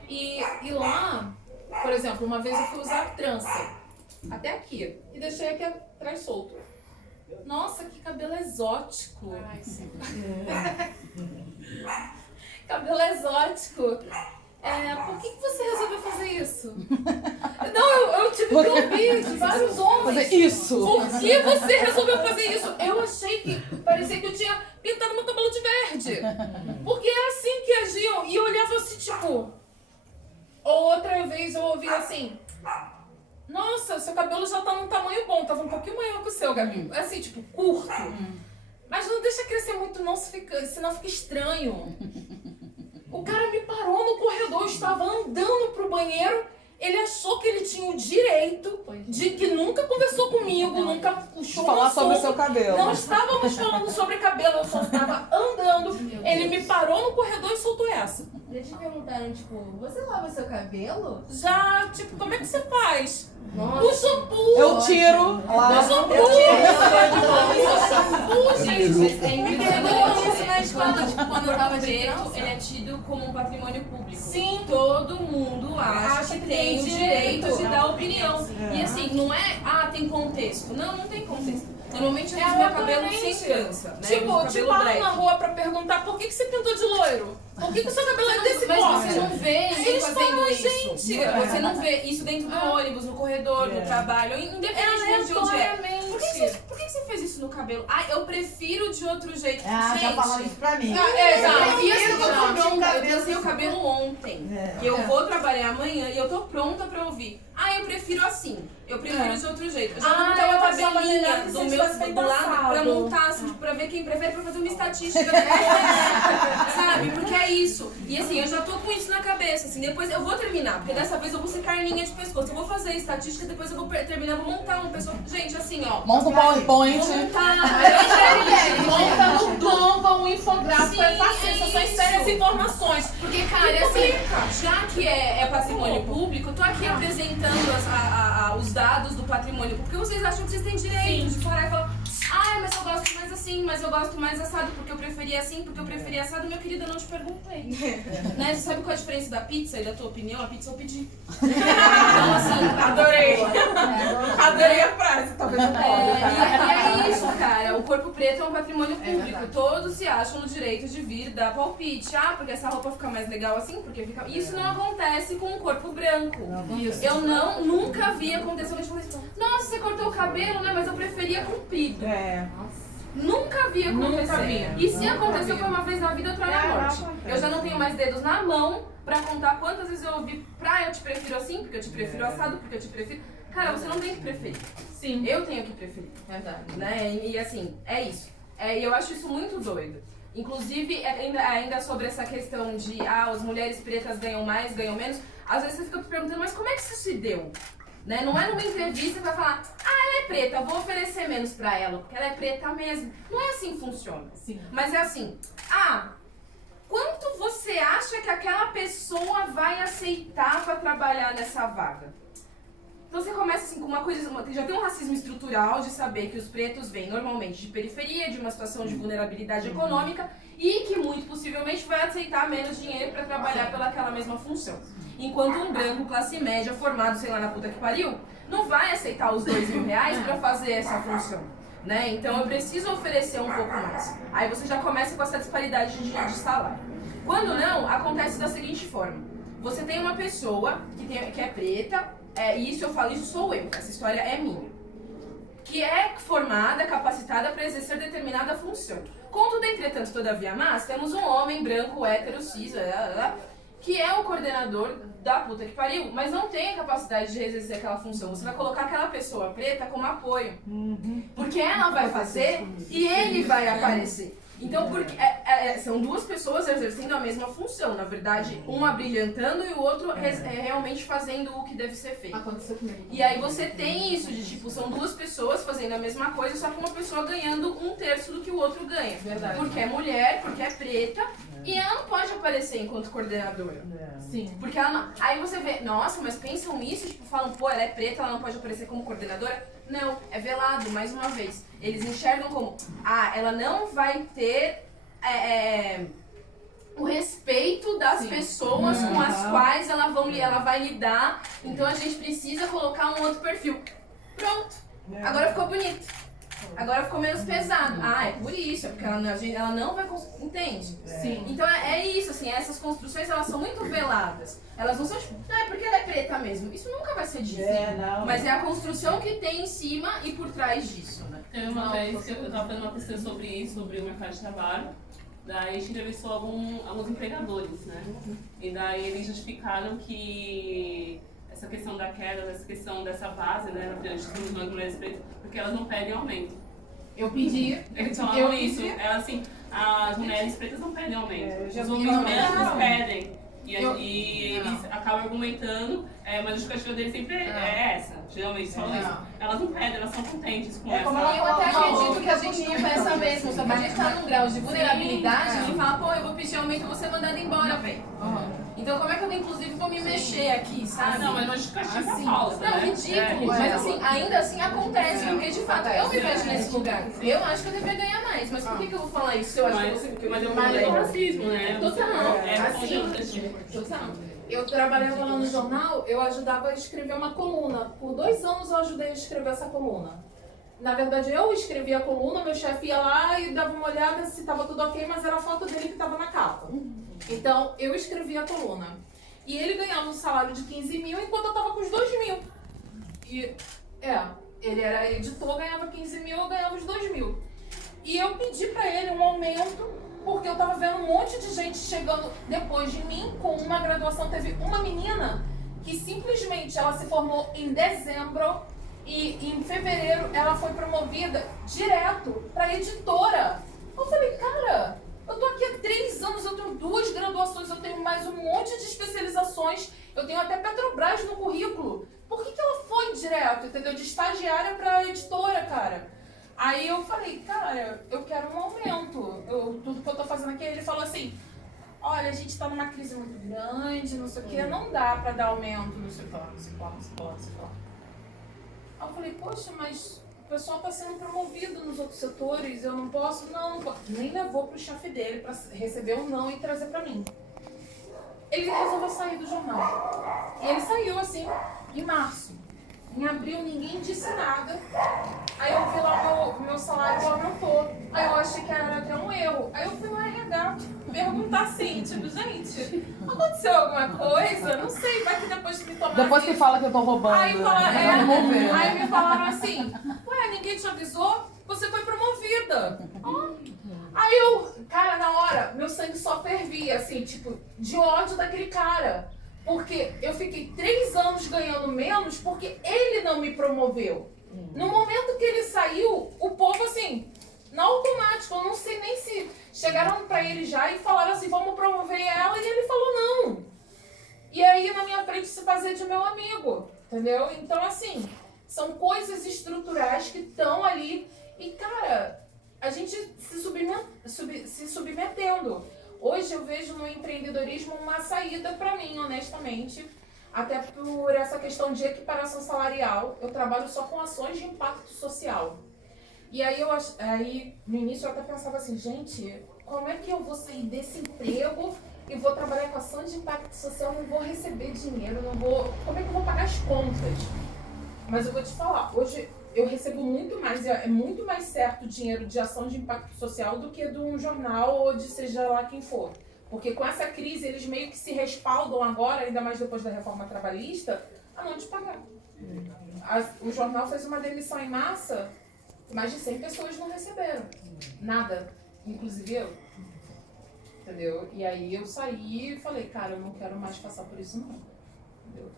E lá, por exemplo, uma vez eu fui usar trança. Até aqui. E deixei aqui atrás solto. Nossa, que cabelo exótico. Ai, sim. Cabelo exótico. Por que você resolveu fazer isso? Não, eu tive que ouvir de vários homens. Fazer isso. Por que você resolveu fazer isso? Eu achei que parecia que eu tinha pintado meu cabelo de verde. Porque era assim que agiam. E eu olhava assim, tipo... Outra vez eu ouvi assim... Nossa, seu cabelo já tá num tamanho bom, tava um pouquinho maior que o seu, Gabi. Assim, tipo, curto. Mas não deixa crescer muito não, senão fica estranho. O cara me parou no corredor, eu estava andando pro banheiro, ele achou que ele tinha o direito de que nunca conversou comigo, nunca puxou falar sobre o seu cabelo. Não estávamos falando sobre cabelo, eu só estava andando, ele me parou no corredor e soltou essa. Já te perguntaram, tipo, você lava seu cabelo? Já, tipo, como é que você faz? Nossa. O shampoo! Eu tiro lá. O shampoo! Gente, é incrível isso na escola. Quando eu tava direito, ele é tido como um patrimônio público. Sim. Todo mundo acha que tem o direito de dar opinião. E assim, não é, tem contexto. Não tem contexto. Normalmente eu uso meu cabelo sem trança, né? Tipo, te param na rua pra perguntar por que você pintou de loiro? Por que o seu cabelo é desse Mas corte? você não vê ninguém Eles fazendo falam, isso. gente. Você não vê isso dentro do ônibus, no corredor, no trabalho, independente de onde é. Por que você fez isso no cabelo? Eu prefiro de outro jeito. Já Gente, falaram isso pra mim. Exato. E assim, eu dancei o cabelo ontem. E eu vou trabalhar amanhã e eu tô pronta pra ouvir. Eu prefiro assim. Eu prefiro de outro jeito. Eu já vou botar uma tabelinha do lado pra montar, assim, tipo, pra ver quem prefere, pra fazer uma estatística depois. Sabe? Porque é isso. E assim, eu já tô com isso na cabeça, assim, depois eu vou terminar, porque dessa vez eu vou ser carninha de pescoço. Eu vou fazer estatística, depois eu vou terminar, vou montar uma pessoa. Gente, assim, ó. Monta um PowerPoint. Vou montar. Monta no Canva um infográfico, é fácil, só insere as informações. Porque, cara, assim, já que é patrimônio público, eu tô aqui apresentando os dados do patrimônio público, porque vocês acham que vocês têm direito de parar e falar, Ai, mas eu gosto mais assim, mas eu gosto mais assado porque eu preferia assim, porque eu preferia assado. Meu querido, eu não te perguntei. Né? Você sabe qual é a diferença da pizza e da tua opinião? A pizza eu pedi. Então, assim, Adorei. Adorei a frase, talvez eu e é isso, cara. O corpo preto é um patrimônio público. Todos se acham no direito de vir dar palpite. Ah, porque essa roupa fica mais legal assim, porque fica... Isso não acontece com o corpo branco. Eu nunca vi acontecer uma coisa. Nossa, você cortou o cabelo, né? Mas eu preferia comprido. Nunca vi acontecer. E se aconteceu foi uma vez na vida, outra na morte. Eu já não tenho mais dedos na mão pra contar quantas vezes eu ouvi eu te prefiro assim, porque eu te prefiro assado, porque eu te prefiro... Cara, você não tem que preferir. Sim. Eu tenho que preferir. Verdade. Né? E assim, é isso. E eu acho isso muito doido. Inclusive, ainda sobre essa questão de as mulheres pretas ganham mais, ganham menos, às vezes você fica perguntando, mas como é que isso se deu? Né? Não é numa entrevista que vai falar, ela é preta, eu vou oferecer menos pra ela, porque ela é preta mesmo. Não é assim que funciona. Sim. Mas é assim, quanto você acha que aquela pessoa vai aceitar pra trabalhar nessa vaga? Então você começa assim com uma coisa, já tem um racismo estrutural de saber que os pretos vêm normalmente de periferia, de uma situação de vulnerabilidade econômica e que muito possivelmente vai aceitar menos dinheiro para trabalhar pelaquela mesma função. Enquanto um branco classe média formado, sei lá, na puta que pariu, não vai aceitar os R$2.000 para fazer essa função. Né? Então eu preciso oferecer um pouco mais. Aí você já começa com essa disparidade de salário. Quando não, acontece da seguinte forma. Você tem uma pessoa que é preta, e isso eu falo, isso sou eu, essa história é minha, que é formada, capacitada para exercer determinada função. Contudo, entretanto, todavia, mas temos um homem branco, hétero, cis, que é o coordenador da puta que pariu, mas não tem a capacidade de exercer aquela função. Você vai colocar aquela pessoa preta como apoio, porque ela vai fazer e ele vai aparecer. Então, porque são duas pessoas exercendo a mesma função. Na verdade, um abrilhantando e o outro realmente fazendo o que deve ser feito. Aconteceu comigo. E aí você tem isso de, tipo, são duas pessoas fazendo a mesma coisa, só que uma pessoa ganhando 1/3 do que o outro ganha. Verdade. Porque é mulher, porque é preta, e ela não pode aparecer enquanto coordenadora. Sim. Porque ela não... Aí você vê, nossa, mas pensam nisso, tipo, falam, pô, ela é preta, ela não pode aparecer como coordenadora? Não, é velado, mais uma vez. Eles enxergam como, ela não vai ter o respeito das pessoas com as quais ela vai lidar, então a gente precisa colocar um outro perfil. Pronto, agora ficou bonito. Agora ficou menos pesado. É por isso, é porque ela não vai conseguir. Entende? Sim. Então é isso, assim, essas construções elas são muito veladas. Elas não são tipo, é porque ela é preta mesmo. Isso nunca vai ser dito. Mas é a construção que tem em cima e por trás disso, né? Teve uma vez que eu tava fazendo uma pesquisa sobre isso, sobre o mercado de trabalho. Daí a gente entrevistou alguns empregadores, né? E daí eles justificaram que essa questão da queda, essa questão dessa base, né, na pirâmide das mulheres pretas, porque elas não pedem aumento. Eu pedi. Eles falaram isso. Ela assim, as mulheres pretas não pedem aumento. Os homens brancos pedem. E eles acabam argumentando, mas a justificativa deles sempre é essa. Geralmente falam isso. Elas não pedem, elas são contentes com essa. Eu até acredito que a gente não pensa mesmo, só que a gente tá num grau de vulnerabilidade e fala, pô, eu vou pedir aumento e vou ser mandada embora, velho. Então como é que eu, inclusive, vou me mexer aqui, sabe? Não, mas não é justificativa falsa, não, né? ridículo, mas assim, ainda assim acontece, porque de fato eu me vejo nesse lugar. Eu acho que eu deveria ganhar mais, mas por que eu vou falar isso se eu acho que eu consigo? Mas eu falei do racismo, né? Total. Eu trabalhava lá no jornal, eu ajudava a escrever uma coluna. Por 2 anos eu ajudei a escrever essa coluna. Na verdade, eu escrevi a coluna, meu chefe ia lá e dava uma olhada se estava tudo ok, mas era a foto dele que estava na capa. Então, eu escrevi a coluna. E ele ganhava um salário de 15 mil enquanto eu estava com os 2 mil. E, ele era editor, ganhava 15 mil, eu ganhava os 2 mil. E eu pedi pra ele um aumento, porque eu tava vendo um monte de gente chegando depois de mim com uma graduação. Teve uma menina que simplesmente ela se formou em dezembro e em fevereiro ela foi promovida direto pra editora. Eu falei, cara, eu tô aqui há 3 anos, eu tenho 2 graduações, eu tenho mais um monte de especializações, eu tenho até Petrobras no currículo. Por que ela foi direto, entendeu? De estagiária pra editora, cara. Aí eu falei, cara, eu quero um aumento. Tudo que eu tô fazendo aqui, ele falou assim, olha, a gente tá numa crise muito grande, não sei o que, não dá pra dar aumento, não sei o que lá. Aí eu falei, poxa, mas pessoal tá sendo promovido nos outros setores, eu não posso, não posso. Nem levou pro chefe dele pra receber um não e trazer pra mim. Ele resolveu sair do jornal. E ele saiu assim, em março. Em abril ninguém disse nada. Aí eu vi lá meu salário aumentou. Aí eu achei que era até um erro. Aí eu fui no RH perguntar assim, tipo, gente, aconteceu alguma coisa? Não sei, vai que depois que me tomaram. Depois que fala que eu tô roubando. Aí, aí me falaram assim, ué, ninguém te avisou? Você foi promovida. Aí eu, cara, na hora, meu sangue só fervia, assim, tipo, de ódio daquele cara. Porque eu fiquei 3 anos ganhando menos porque ele não me promoveu. No momento que ele saiu, o povo, assim, no automático, eu não sei nem se chegaram pra ele já e falaram assim, vamos promover ela, e ele falou não. E aí, na minha frente, se fazer de meu amigo, entendeu? Então, assim, são coisas estruturais que estão ali e, cara, a gente se submetendo. Hoje eu vejo no empreendedorismo uma saída para mim, honestamente, até por essa questão de equiparação salarial. Eu trabalho só com ações de impacto social. E aí, no início eu até pensava assim, gente, como é que eu vou sair desse emprego e vou trabalhar com ações de impacto social, não vou receber dinheiro, como é que eu vou pagar as contas? Mas eu vou te falar, hoje eu recebo muito mais, é muito mais certo o dinheiro de ação de impacto social do que de um jornal ou de seja lá quem for. Porque com essa crise eles meio que se respaldam agora, ainda mais depois da reforma trabalhista, a não te pagar. O jornal fez uma demissão em massa, mais de 100 pessoas não receberam nada, inclusive eu. Entendeu? E aí eu saí e falei, cara, eu não quero mais passar por isso não. Entendeu?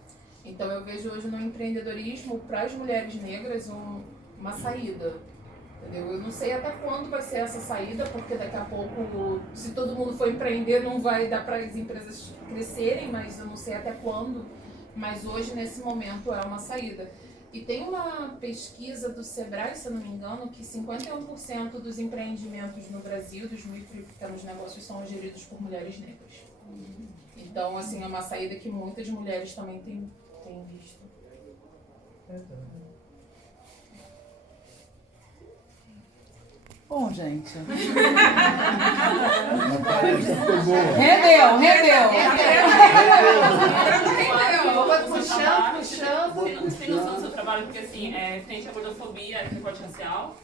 Então eu vejo hoje no empreendedorismo, para as mulheres negras, uma saída. Entendeu? Eu não sei até quando vai ser essa saída, porque daqui a pouco, se todo mundo for empreender, não vai dar para as empresas crescerem, mas eu não sei até quando. Mas hoje, nesse momento, é uma saída. E tem uma pesquisa do Sebrae, se eu não me engano, que 51% dos empreendimentos no Brasil, dos micro e pequenos negócios, são geridos por mulheres negras. Então, assim, é uma saída que muitas mulheres também têm visto. Bom, gente. A palestra foi boa. Rendeu. Você tem noção do seu trabalho, porque assim, frente à gordofobia, recorte racial,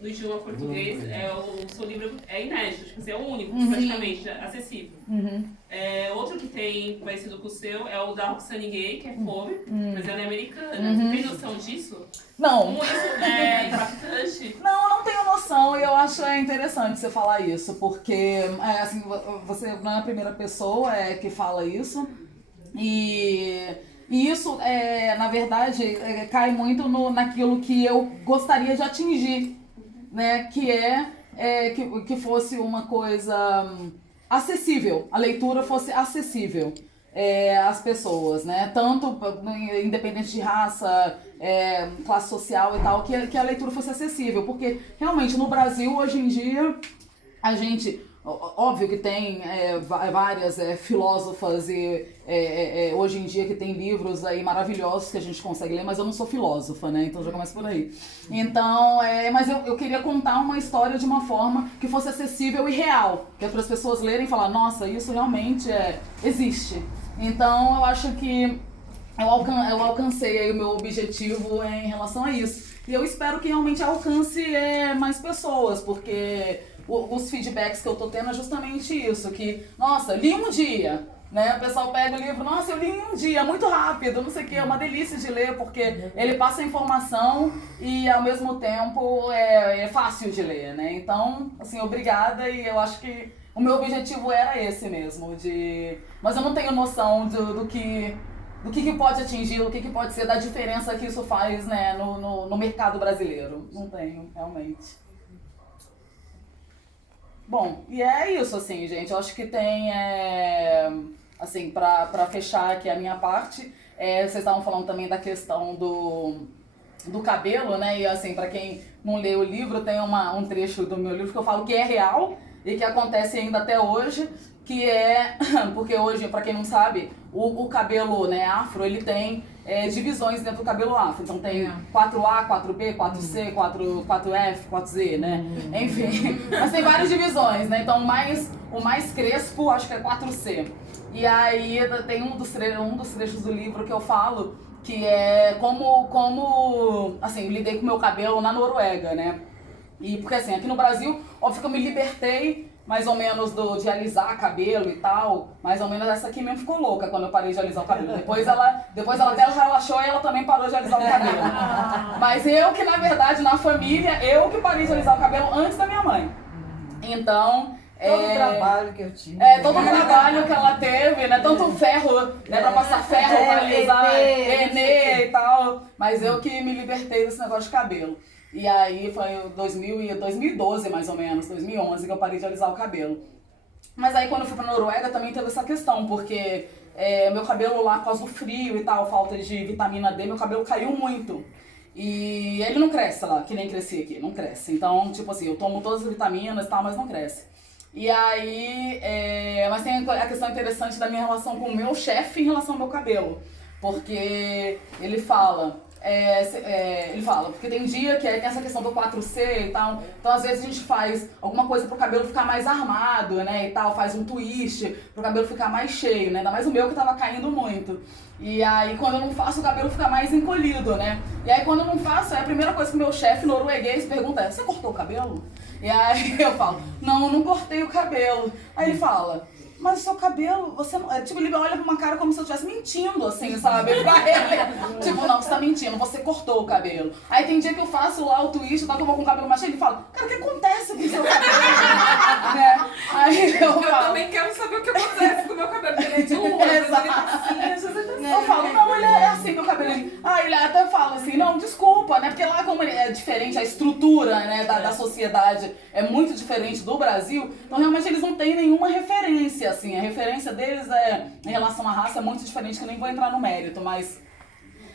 no idioma português, o seu livro é inédito, tipo, é o único, praticamente, acessível. Outro que tem parecido com o seu é o da Roxane Gay, que é Fome, mas ela é americana. Você tem noção disso? Não. Como isso é impactante? Não tenho noção, e eu acho interessante você falar isso, porque assim, você não é a primeira pessoa que fala isso, e isso, na verdade, cai muito naquilo que eu gostaria de atingir, né? Que fosse uma coisa acessível, a leitura fosse acessível às pessoas, né? Tanto independente de raça, classe social e tal, que a leitura fosse acessível, porque realmente no Brasil hoje em dia a gente, óbvio que tem várias filósofas e hoje em dia que tem livros aí maravilhosos que a gente consegue ler, mas eu não sou filósofa, né? Então já começa por aí. Então, mas eu queria contar uma história de uma forma que fosse acessível e real, que é para as pessoas lerem e falar, nossa, isso realmente existe. Então eu acho que eu alcancei aí o meu objetivo em relação a isso. E eu espero que realmente alcance mais pessoas, porque os feedbacks que eu tô tendo é justamente isso, que, nossa, li um dia, né? O pessoal pega o livro, nossa, eu li em um dia, muito rápido, não sei o que, é uma delícia de ler, porque ele passa a informação e, ao mesmo tempo, é fácil de ler, né? Então, assim, obrigada, e eu acho que o meu objetivo era esse mesmo, mas eu não tenho noção do que pode atingir, do que pode ser, da diferença que isso faz, né, no mercado brasileiro. Não tenho, realmente. Bom, e é isso, assim, gente. Eu acho que tem, assim, pra fechar aqui a minha parte, vocês estavam falando também da questão do cabelo, né? E, assim, pra quem não leu o livro, tem um trecho do meu livro que eu falo que é real e que acontece ainda até hoje, que porque hoje, pra quem não sabe, o cabelo, né, afro, ele tem divisões dentro do cabelo afro. Então tem 4A, 4B, 4C, 4F, 4Z, né? Enfim, mas tem várias divisões, né? Então o mais crespo acho que é 4C. E aí tem um dos trechos do livro que eu falo que é como assim, eu lidei com o meu cabelo na Noruega, né? E porque assim, aqui no Brasil, óbvio que eu me libertei mais ou menos de alisar cabelo e tal, mais ou menos essa aqui mesmo ficou louca quando eu parei de alisar o cabelo. Depois ela até relaxou e ela também parou de alisar o cabelo. Mas eu que, na verdade, na família, eu que parei de alisar o cabelo antes da minha mãe. Então... Todo o trabalho que eu tive. Todo o trabalho que ela teve, né? Tanto ferro, né? Pra passar ferro, pra alisar, Enê e tal. Mas eu que me libertei desse negócio de cabelo. E aí foi 2012 mais ou menos, 2011 que eu parei de alisar o cabelo. Mas aí quando eu fui pra Noruega também teve essa questão, porque meu cabelo lá, por causa do frio e tal, falta de vitamina D, meu cabelo caiu muito. E ele não cresce lá, que nem crescia aqui, não cresce. Então, tipo assim, eu tomo todas as vitaminas e tal, mas não cresce. E aí, mas tem a questão interessante da minha relação com o meu chefe em relação ao meu cabelo. Porque ele fala, porque tem dia que tem essa questão do 4C e tal, então às vezes a gente faz alguma coisa pro cabelo ficar mais armado, né, e tal, faz um twist pro cabelo ficar mais cheio, né, ainda mais o meu que tava caindo muito. E aí quando eu não faço o cabelo fica mais encolhido, né, e aí quando eu não faço, a primeira coisa que o meu chefe norueguês pergunta é: você cortou o cabelo? E aí eu falo: não, eu não cortei o cabelo. Aí ele fala: mas o seu cabelo, você não... Tipo, ele olha pra uma cara como se eu estivesse mentindo, assim, sabe? Pra ele. Tipo, não, você tá mentindo, você cortou o cabelo. Aí tem dia que eu faço lá o twist, tá, que eu vou com o cabelo mais cheio, ele fala: cara, o que acontece com o seu cabelo? Né? Aí eu falo... também quero saber o que acontece com o meu cabelo, porque ele é de lua, ele tá assim, eu falo: não, ele é assim, meu cabelo. Ele até fala assim: não, desculpa, né? Porque lá como é diferente, a estrutura, né, da sociedade é muito diferente do Brasil, então realmente eles não têm nenhuma referência. Assim, a referência deles em relação à raça é muito diferente, que eu nem vou entrar no mérito, mas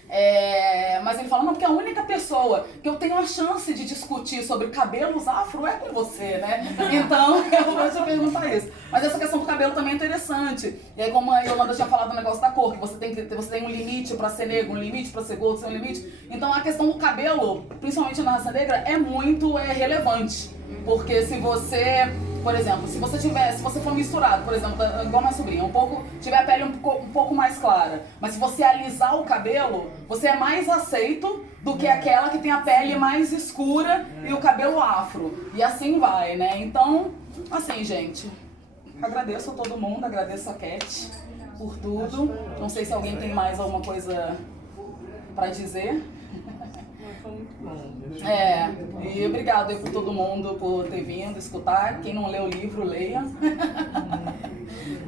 ele fala: não, porque a única pessoa que eu tenho a chance de discutir sobre cabelos afro é com você, né? Então, eu vou te perguntar isso. Mas essa questão do cabelo também é interessante. E aí, como a Yolanda tinha falado do negócio da cor, que você tem um limite pra ser negro, um limite pra ser gordo, um limite. Então, a questão do cabelo, principalmente na raça negra, é muito relevante. Porque se você, por exemplo, se você for misturado, por exemplo, igual minha sobrinha, tiver a pele um pouco mais clara, mas se você alisar o cabelo, você é mais aceito do que aquela que tem a pele mais escura e o cabelo afro. E assim vai, né? Então, assim, gente, agradeço a todo mundo, agradeço a Cat por tudo. Não sei se alguém tem mais alguma coisa pra dizer. E obrigado aí por todo mundo por ter vindo escutar. Quem não leu o livro, leia.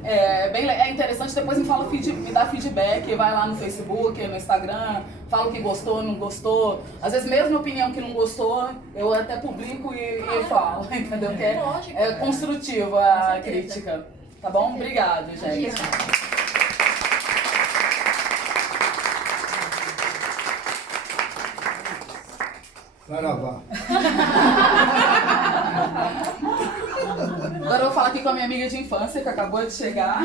É interessante, depois me dá feedback, vai lá no Facebook, no Instagram, fala o que gostou, não gostou. Às vezes mesmo a opinião que não gostou, eu até publico e falo, entendeu? Porque é construtiva a crítica. Tá bom? Obrigado, gente. Saravá. Agora eu vou falar aqui com a minha amiga de infância que acabou de chegar.